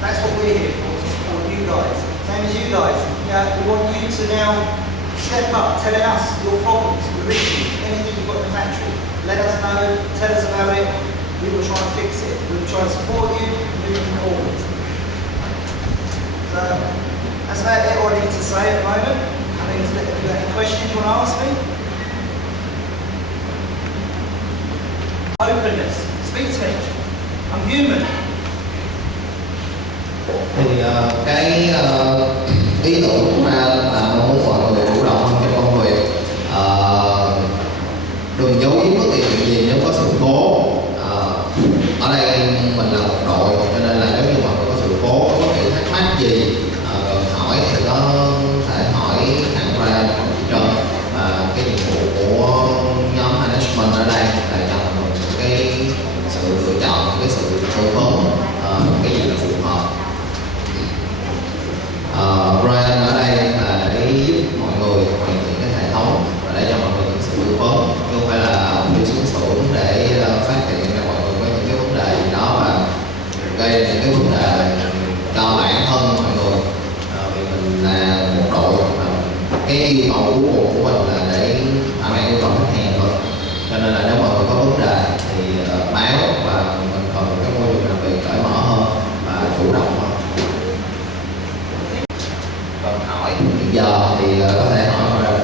That's what we're here for, to support you guys. Same as you guys. Yeah? We want you to now step up, telling us your problems, your issues, anything you've got in the factory. Let us know, tell us about it. We will try and fix it. We will try and support you moving forward. So that's about it all I need to say at the moment. I think if you've got any questions you want to ask me. Openness. Speak to me. I'm human. Thì cái ý tưởng của ra là mong muốn mọi người chủ động hơn trong công việc, đừng giấu giếm bất kỳ chuyện gì nếu có sự cố. Ở đây mình là một đội, cho nên là nếu như mà có sự cố, có bất kỳ thắc mắc gì cần hỏi thì có thể hỏi thẳng ra chị Trân. Và cái nhiệm vụ của nhóm management ở đây là cho mình cái sự lựa chọn, cái sự tư vấn cái gì là phù hợp. Brian ở đây là để giúp mọi người hoàn thiện cái hệ thống và để cho mọi người những sự tư vấn, chứ không phải là đi xuống xưởng để phát hiện ra mọi người có những cái vấn đề gì đó và gây những cái vấn đề cho bản thân mọi người. Vì mình là một đội mà cái yêu cầu cuối cùng của mình là để thỏa mãn yêu cầu khách hàng thôi, cho nên là nếu mọi người có vấn đề thì báo và mình cần một cái môi trường làm việc cởi mở hơn và chủ động hơn. Còn hỏi hiện giờ thì có thể hỏi rồi.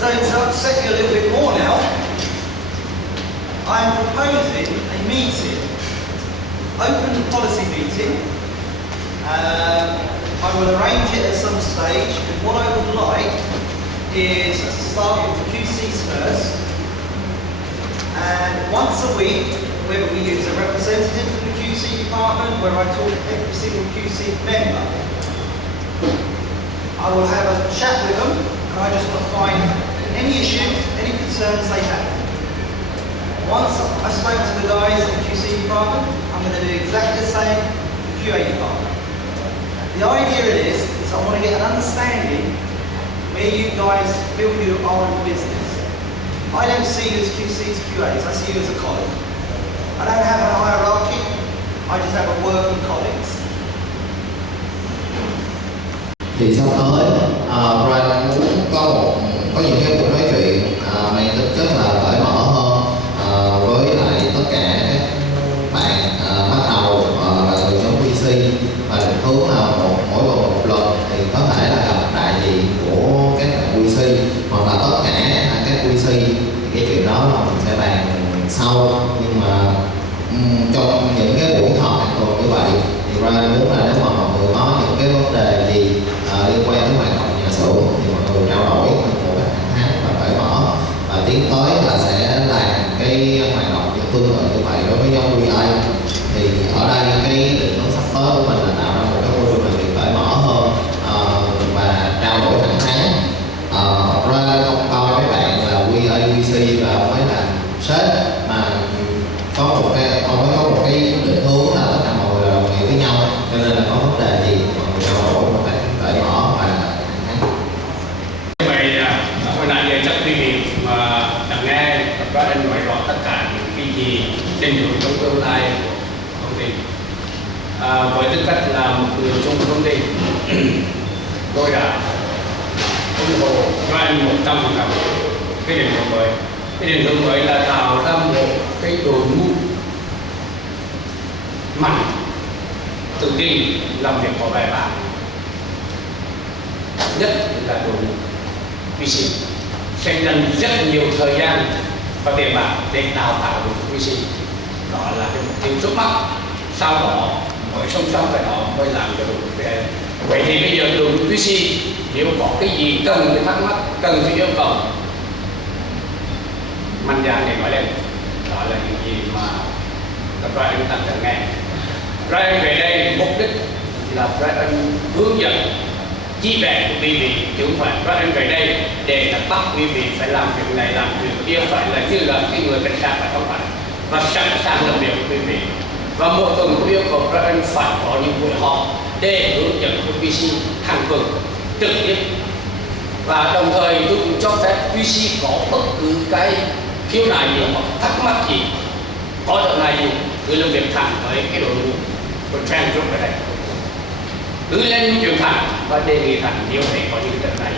So to upset you a little bit more now, I'm proposing a meeting, open policy meeting. I will arrange it at some stage, and what I would like is to start with the QCs first, and once a week, whether we use a representative from the QC department, where I talk to every single QC member, I will have a chat with them, and I just want to find any issues, any concerns they have. Once I spoke to the guys in the QC department, I'm going to do exactly the same in the QA department. The idea is I want to get an understanding where you guys feel you are in business. I don't see you as QCs, QAs, I see you as a colleague. I don't have a hierarchy, I just have a working colleagues. Thì sắp tới Brian muốn có những cái buổi nói chuyện mang tính chất là cởi mở hơn với lại tất cả các bạn bắt đầu là người trong QC, và định hướng là mỗi một lần thì có thể là gặp đại diện của các bạn QC hoặc là tất cả các QC. Thì cái chuyện đó là mình sẽ bàn sau, nhưng mà trong những cái buổi họp thường như vậy thì Brian muốn là nếu mà mọi người có những cái vấn đề gì liên quan đến hoạt động nhà xưởng thì mọi người trao đổi một cách thẳng thắn và cởi mở, và tiến tới là sẽ làm cái hoạt động tương tự như vậy đối với nhóm QA. Thì ở đây cái định hướng sắp tới của mình là tạo ra một cái môi trường làm việc cởi mở hơn và trao đổi thẳng thắn. Ra không coi mấy bạn là QA, QC và mới là sếp, mà có một cái định hướng là tất cả mọi người là đồng nghiệp với nhau, cho nên là có vấn đề gì mọi người trao đổi một cách cởi mở và thẳng thắn. Vậy hồi nãy giờ chắc quý vị mà đang nghe các anh nói rõ tất cả những cái gì định hướng trong tương lai của công ty. Với tư cách là một người trong công ty, tôi đã ủng hộ cho anh 100% cái định hướng mới. Cái định hướng mới là tạo ra một cái đội ngũ mạnh, tự tin, làm việc có bài bản, nhất là đội ngũ QC sẽ dành rất nhiều thời gian và tiền bạc để đào tạo được QC. Đó là cái mục tiêu trước mắt. Sau đó mới song song cái đó mới làm được đội ngũ. Vậy thì bây giờ đội ngũ QC nếu có cái gì cần phải thắc mắc, cần phải yêu cầu, mạnh dạn để nói lên. Brian ta chẳng nghe. Brian về đây mục đích là Brian hướng dẫn chỉ vẽ của quý vị, chứ không phải Brian về đây để bắt quý vị phải làm việc này làm việc kia, phải là như là cái người khách sạn, phải không phải, và sẵn sàng làm việc của quý vị. Và mỗi tuần tôi yêu cầu Brian phải có những buổi họp để hướng dẫn QC hàng tuần trực tiếp, và đồng thời tôi cũng cho phép QC có bất cứ cái khiếu nại gì hoặc thắc mắc gì, có chỗ này gì cứ làm việc thẳng với cái đội ngũ của Trang Group ở đây, cứ lên chuyện thẳng và đề nghị thẳng nếu thấy có những trận này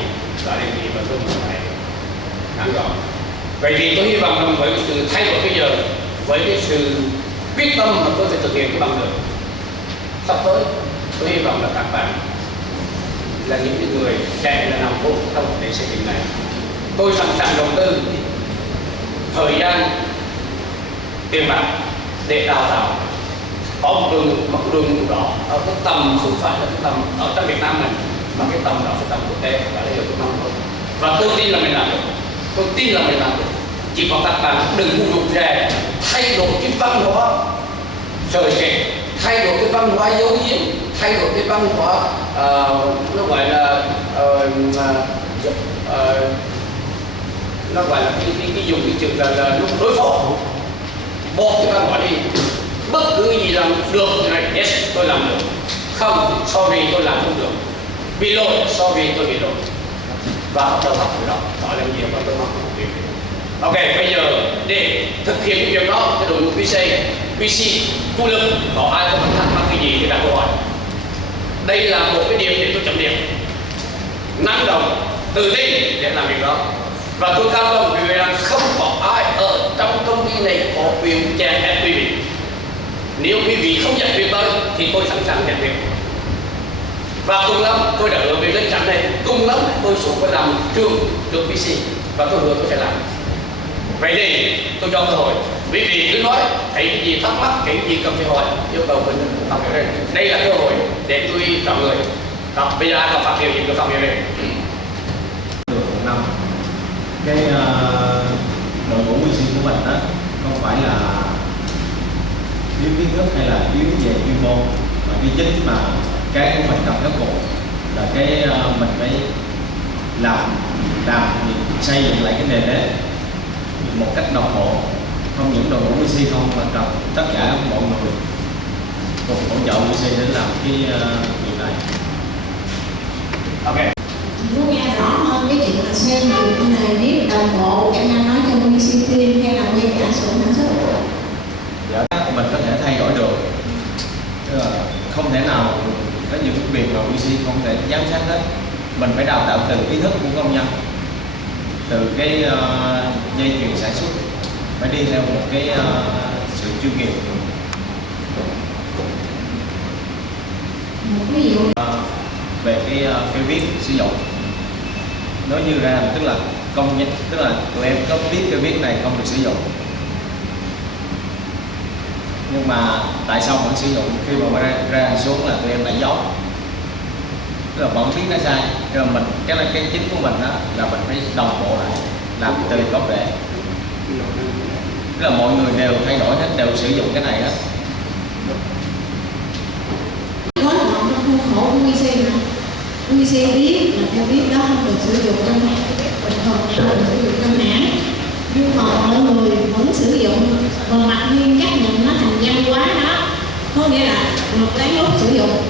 đó đề nghị và tôi muốn phải nắm rõ. Vậy thì tôi hy vọng rằng với sự thay đổi bây giờ, với cái sự quyết tâm mà tôi phải thực hiện cái bằng được sắp tới, tôi hy vọng là các bạn là những người sẽ là nòng cốt trong cái xây dựng này. Tôi sẵn sàng đầu tư thời gian, tiền bạc để đào tạo có một đường đó ở cái tầm không phải là cái tầm ở trong Việt Nam mình, mà cái tầm đó phải tầm quốc tế, và đây là cái mong muốn. Và tôi tin là mình làm được, tôi tin là mình làm được. Chỉ có các bạn đừng có rụt rè, thay đổi cái văn hóa rời rạc, thay đổi cái văn hóa dấu diếm, thay đổi cái văn hóa nó gọi là nó gọi là cái dùng cái chữ là đối phó, bỏ cái văn hóa đi. Bất cứ gì làm được này, yes tôi làm được, không sorry tôi làm không được, bị lỗi sorry tôi bị lỗi, và bắt đầu học từ đó, đó là nhiều và tôi mong muốn việc. Ok, bây giờ để thực hiện cái việc đó, cái đội ngũ QC chủ lực, có ai có thắc mắc cái gì thì đặt câu hỏi. Đây là một cái điểm để tôi chấm điểm, năng động, tự tin để làm việc đó. Và tôi cam đoan quý vị rằng không có ai ở trong công ty này có quyền chèn ép quý vị. Nếu quý vị không giải quyết tôi thì tôi sẵn sàng giải quyết. Và cùng lắm tôi đã hứa với lên chắn này, cùng lắm tôi xuống với làm trường PC, và tôi hứa tôi sẽ làm. Vậy thì tôi cho cơ hội quý vị cứ nói thấy cái gì thắc mắc, cái gì cần phải hỏi, yêu cầu mình phát biểu đây. Đây là cơ hội để tôi chọn người. Đó, bây giờ ai còn phát biểu gì cứ phát biểu đây. Được một năm cái đội ngũ QC của mình đó không phải là thiếu kiến thức hay là thiếu về chuyên môn, mà cái chính mà cái của mình cần khắc phục là cái mình phải làm xây dựng lại cái nền nếp một cách đồng bộ, không những đội ngũ QC không mà cần tất cả mọi người cùng hỗ trợ QC để làm cái việc này. Ok. Muốn nghe rõ hơn cái chuyện là xây dựng cái này nếu đồng bộ, em đang nói cho QC team hay là nguyên cả xưởng sản xuất? Dạ, mình có thể thay đổi được, không thể nào có những việc mà QC không thể giám sát hết. Mình phải đào tạo từ ý thức của công nhân, từ cái dây chuyền sản xuất, phải đi theo một cái sự chuyên nghiệp. Một ví dụ Về cái viết sử dụng, nói như ra tức là công nhân, tức là tụi em có biết cái viết này không được sử dụng, nhưng mà tại sao vẫn sử dụng? Khi mà ra xuống là tụi em lại giấu, tức là vẫn biết nó sai. Rồi mình cái chính của mình đó là mình phải đồng bộ lại, làm từ gốc rễ, tức là mọi người đều thay đổi hết, đều sử dụng cái này hết. gói gọn trong khuôn khổ của QC mà QC biết là theo biết đó không được sử dụng trong hãng, bình thường không được sử dụng trong hãng, nhưng mà mọi người vẫn sử dụng và mặc nhiên chấp nhận nó thành văn hóa đó, có nghĩa là một cái lúc sử dụng.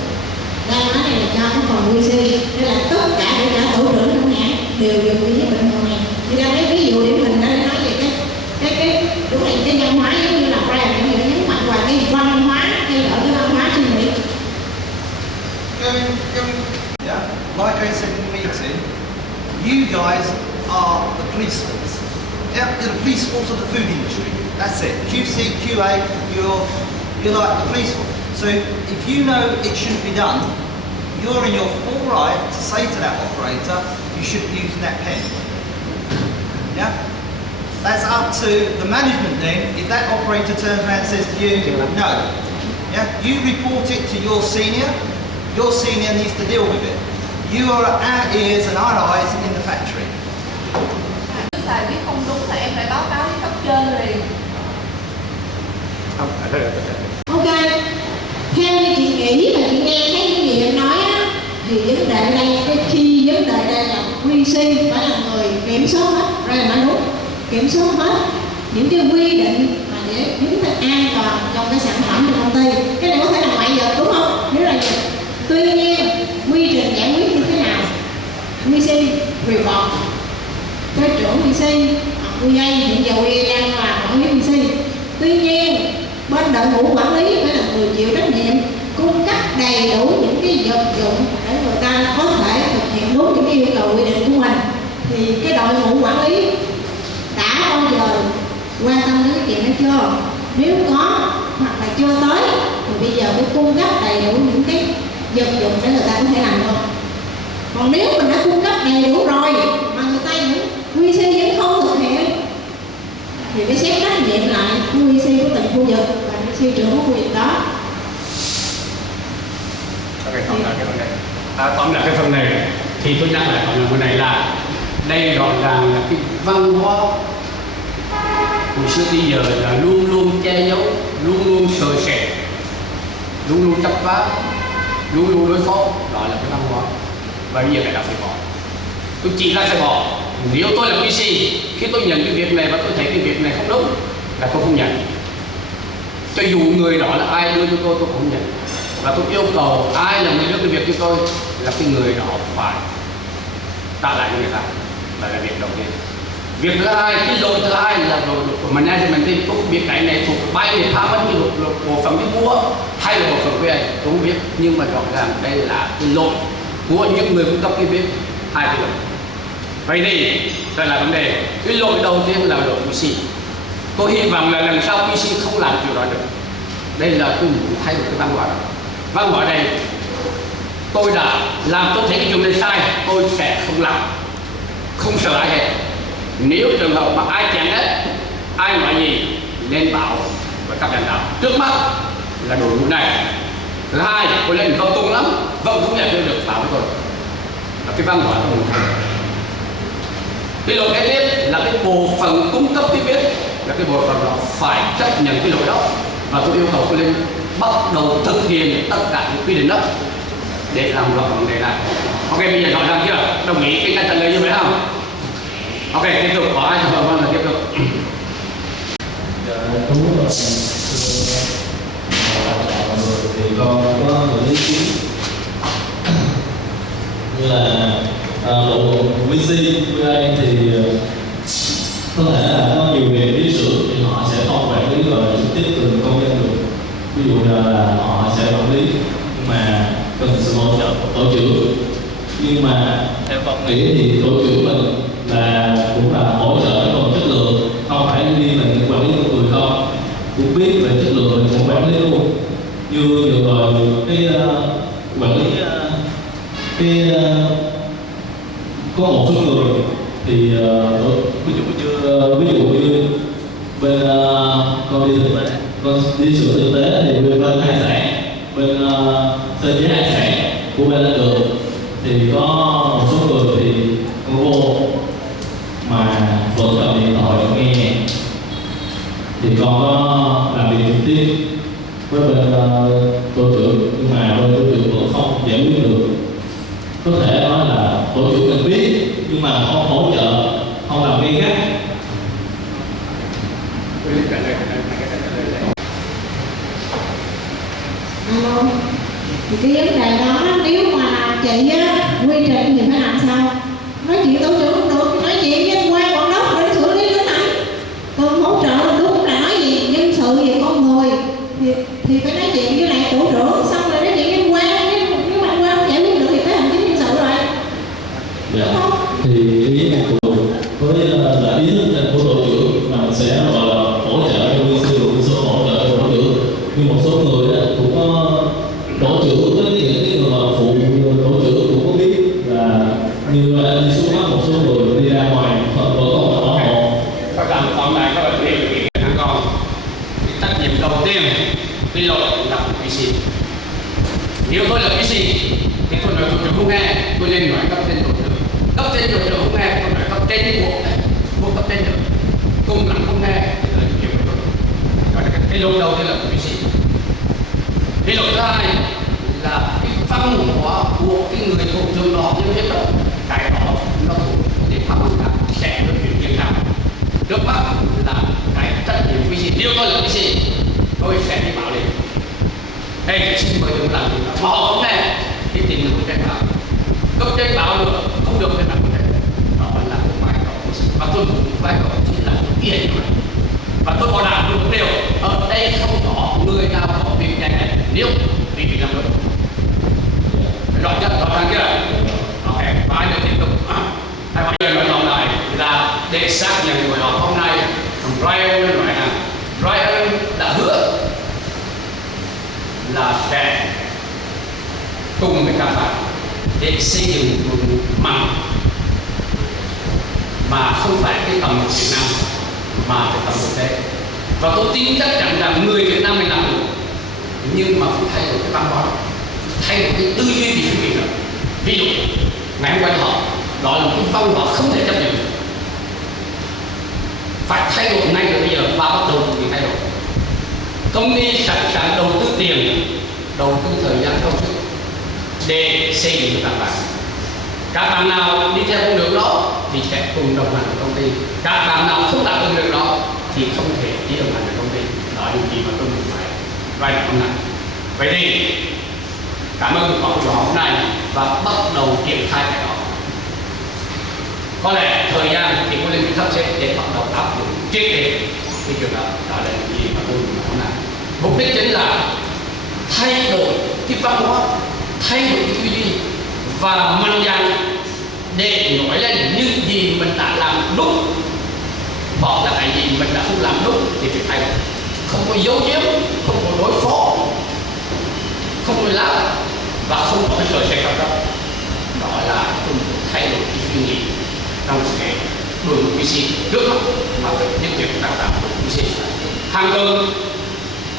Đây nói này là cho cái phần QC, đây là tất cả để cả tổ trưởng trong hãng đều dùng cái bình thường này. Thì ra cái ví dụ để mình đã nói về cái đúng là cái văn hóa, giống như là Brian cũng như nhấn mạnh vào cái văn hóa hay ở cái văn hóa suy nghĩ. Yeah, like I said in the meeting, you guys are the police force. Yeah, you're the police force of the food industry. That's it. QC, QA, you're like the police force. So if you know it shouldn't be done, you're in your full right to say to that operator, you shouldn't be using that pen. Yeah? That's up to the management then. If that operator turns around and says to you, no. Yeah? You report it to your senior needs to deal with it. You are our ears and our eyes in the factory. Xài viết không đúng là em phải báo cáo với cấp trên liền. Không, Ok, theo như chị nghĩ và chị nghe thấy những gì em nói á, thì vấn đề đây, khi vấn đề đây là QC phải là người kiểm soát hết, ra là nói đúng, kiểm soát hết những cái quy định mà để chúng ta an toàn trong cái sản phẩm của công ty. Cái này có thể là ngoại vật đúng không? Nếu là vậy. Tuy nhiên quy trình giải quyết như thế nào? QC report, cái trưởng QC hoặc QA, hiện giờ QA đang làm quản lý QC. Tuy nhiên bên đội ngũ quản lý phải là người chịu trách nhiệm cung cấp đầy đủ những cái vật dụng để người ta có thể thực hiện đúng những yêu cầu quy định của mình. Thì cái đội ngũ quản lý đã bao giờ quan tâm đến cái chuyện đó chưa? Nếu có hoặc là chưa tới thì bây giờ phải cung cấp đầy đủ những cái vật dụng để người ta có thể làm được. Còn nếu mình đã cung cấp đầy đủ rồi mà người ta những QC vẫn không thực hiện thì phải xét trách nhiệm lại QC của từng khu vực và QC trưởng của khu vực đó. Ok, tóm lại cái vấn đề. Tóm lại cái phần này thì tôi nhắc lại tóm lại phần này là đây rõ ràng là cái văn hóa hồi xưa tới giờ là luôn luôn che giấu, luôn luôn sợ sệt, luôn luôn chấp phá, luôn luôn đối phó, đó là cái văn hóa. Và bây giờ phải bỏ. Tôi chỉ là phải bỏ. Nếu tôi là QC, khi tôi nhận cái việc này và tôi thấy cái việc này không đúng là tôi không nhận. Cho dù người đó là ai đưa cho tôi không nhận. Và tôi yêu cầu ai là người đưa cái việc cho tôi là cái người đó phải trả lại cho người ta. Đó là việc đầu tiên. Việc thứ hai, cái lỗi thứ hai là lỗi của management team. Tôi không biết cái này thuộc bay để phá mất cái bộ phận cái mua hay là bộ phận QA, tôi không biết. Nhưng mà rõ ràng đây là cái lỗi của những người cung cấp cái việc, hai cái lỗi. Vậy thì trở lại vấn đề, cái lỗi đầu tiên là lỗi QC. Tôi hy vọng là lần sau QC không làm chuyện đó được. Đây là tôi muốn thay đổi cái văn hóa đó. Văn hóa này tôi đã làm, tôi thấy cái chuyện này sai, tôi sẽ không làm, không sợ ai hết. Nếu trường hợp mà ai chèn hết, ai nói gì nên bảo với các lãnh đạo. Trước mắt là đội ngũ này. Thứ hai, tôi lên công tung lắm, vẫn không nhận được bảo với tôi. Là cái văn hóa tôi muốn thay. Cái lỗi kế tiếp là cái bộ phận cung cấp cái biết, là cái bộ phận đó phải chấp nhận cái lỗi đó, và tôi yêu cầu tôi lên bắt đầu thực hiện tất cả những quy định đó để làm rõ vấn đề này. Ok, bây giờ rõ ràng chưa? Đồng ý cái cách trả lời như vậy không? Ok, tiếp tục. Có ai thắc mắc là tiếp tục. Thì con có một ý kiến như là bộ VC QA thì có thể là có nhiều việc lý sửa thì họ sẽ không quản lý và trực tiếp từ công nhân được. Ví dụ như là họ sẽ quản lý nhưng mà cần sự hỗ trợ của tổ trưởng. Nhưng mà theo con nghĩ thì tổ trưởng mình là cũng là hỗ trợ cái phần chất lượng, không phải đi mình quản lý con người không, cũng biết về chất lượng mình cũng quản lý luôn. Như vừa rồi cái quản lý cái có một số người thì ví dụ như bên con đi sửa thực tế thì bên hải sản, bên sơ chế hải sản của bên lãnh đường thì có một số người thì con vô mà vẫn cầm điện thoại nghe nhạc, thì con có làm việc trực tiếp với bên tổ trưởng, nhưng mà bên tổ trưởng vẫn không giải quyết được. Có thể nói là tổ trưởng mình biết nhưng mà không hỗ trợ, không làm gay gắt. Alo, thì cái vấn đề đó nếu mà chị á quy trình thì phải làm sao? Nói chuyện tổ trưởng không được, nói chuyện với anh quan quản đốc để xử lý cái này. Còn hỗ trợ đúng là nói gì nhân sự về con người thì phải nói chuyện với lại tổ trưởng, xong rồi nói chuyện với anh quan, nếu mà anh quan không giải quyết được thì phải hành chính nhân sự rồi. Dạ. Thì ý của với là ý thức của tổ trưởng mà sẽ gọi là hỗ trợ cho quy sư, quy số hỗ trợ cho tổ trưởng. Nhưng một số người cũng có tổ trưởng với những cái người mà phụ tổ trưởng cũng có biết là như anh đi xuống mắt một số người đi ra ngoài vẫn có một bảo hộ. Các bạn tóm lại các bạn hiểu được cái con trách nhiệm đầu tiên cái lỗi là của QC. Nếu tôi là QC thì tôi nói tổ trưởng không nghe, tôi lên nói cấp trên tổ trưởng. Cấp trên tổ trưởng không nghe, tôi nói cấp trên của cấp trên được. Cùng lắm không nghe thì là chịu với tôi. Đó là cái Cái luật đầu tiên là của PC. Cái luật thứ hai là cái văn hóa của cái người thủ trưởng đó như thế đó, cái đó nó thuộc để pháp luật sẽ được chuyển biến nào. Trước mắt là cái trách nhiệm PC. Nếu tôi là PC, tôi sẽ đi bảo lên. Hey, xin mời đừng làm gì đó. Mà họ không nghe thì tìm được cái bảo. Cấp trên bảo được, không được thì làm cái đó là một vai trò của PC. Và tôi một vai trò chỉ là tiền như vậy. Và tôi bảo đảm được một điều, ở đây không có người nào có việc này này nếu vì việc làm được. Rõ nhất, rõ ràng chưa? Ok, và anh tiếp tục. Hai bạn nói lòng này là để xác nhận buổi họp hôm nay, Brian nói rằng Brian đã hứa là sẽ cùng với các bạn để xây dựng một mạnh mà không phải cái tầm của Việt Nam mà phải tầm quốc tế. Và tôi tin chắc chắn rằng người Việt Nam mình làm được, nhưng mà phải thay đổi cái văn hóa, thay đổi cái tư duy về cái việc đó. Ví dụ ngày hôm qua họ đó là một cái văn hóa không thể chấp nhận được, phải thay đổi ngay từ bây giờ và bắt đầu từ thay đổi. Công ty sẵn sàng đầu tư tiền, đầu tư thời gian công sức để xây dựng cho các bạn. Các bạn nào đi theo con đường đó thì sẽ cùng đồng hành với công ty. Các bạn nào không đạt được đường đó thì không thể đi đồng hành với công ty. Đó là những gì mà tôi muốn phải hôm nay. Vậy thì cảm ơn có buổi họp hôm nay và bắt đầu triển khai cái đó. Có lẽ thời gian thì có lên sắp xếp để bắt đầu áp dụng triệt để cái chuyện đó. Đó là những gì mà tôi muốn hôm nay. Mục đích chính là thay đổi cái văn hóa, thay đổi cái tư duy và mạnh dạn để nói lên những gì mình đã làm đúng, bỏ là cái gì mình đã không làm đúng thì phải thay đổi. Không có giấu giếm, không có đối phó, không có lá và không có cái lời sẽ cao đó. Đó là cùng thay đổi cái suy nghĩ trong cái đội ngũ PC trước mắt mà phải nhất quyết đào tạo đội ngũ PC. Hàng tuần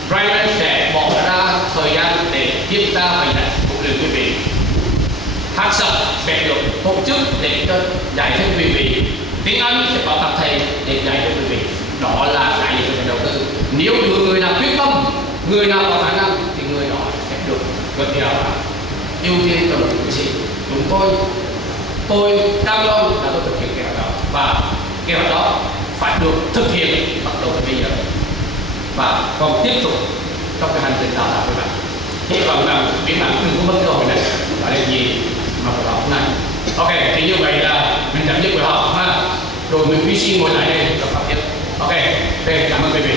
Brian sẽ bỏ ra thời gian để kiểm tra và dạy huấn luyện quý vị. Học tập sẽ được tổ chức để cho dạy cho quý vị. Tiếng Anh sẽ có tập thầy để dạy cho quý vị. Đó là cái gì phải đầu tư. Nếu như người nào quyết tâm, người nào có khả năng thì người đó sẽ được gật theo ưu tiên cho đội ngũ PC. Chúng tôi cam đoan là tôi thực hiện kế hoạch đó và kế hoạch đó phải được thực hiện bắt đầu từ bây giờ và còn tiếp tục trong cái hành trình đào tạo của bạn. Hy vọng rằng các bạn đừng có mất cơ hội này. Đó là gì mà buổi họp hôm nay. Ok, thì như vậy là mình chấm dứt buổi họp ha. Rồi mình PC ngồi lại đây và phát tiếp. Ok, cảm ơn quý vị.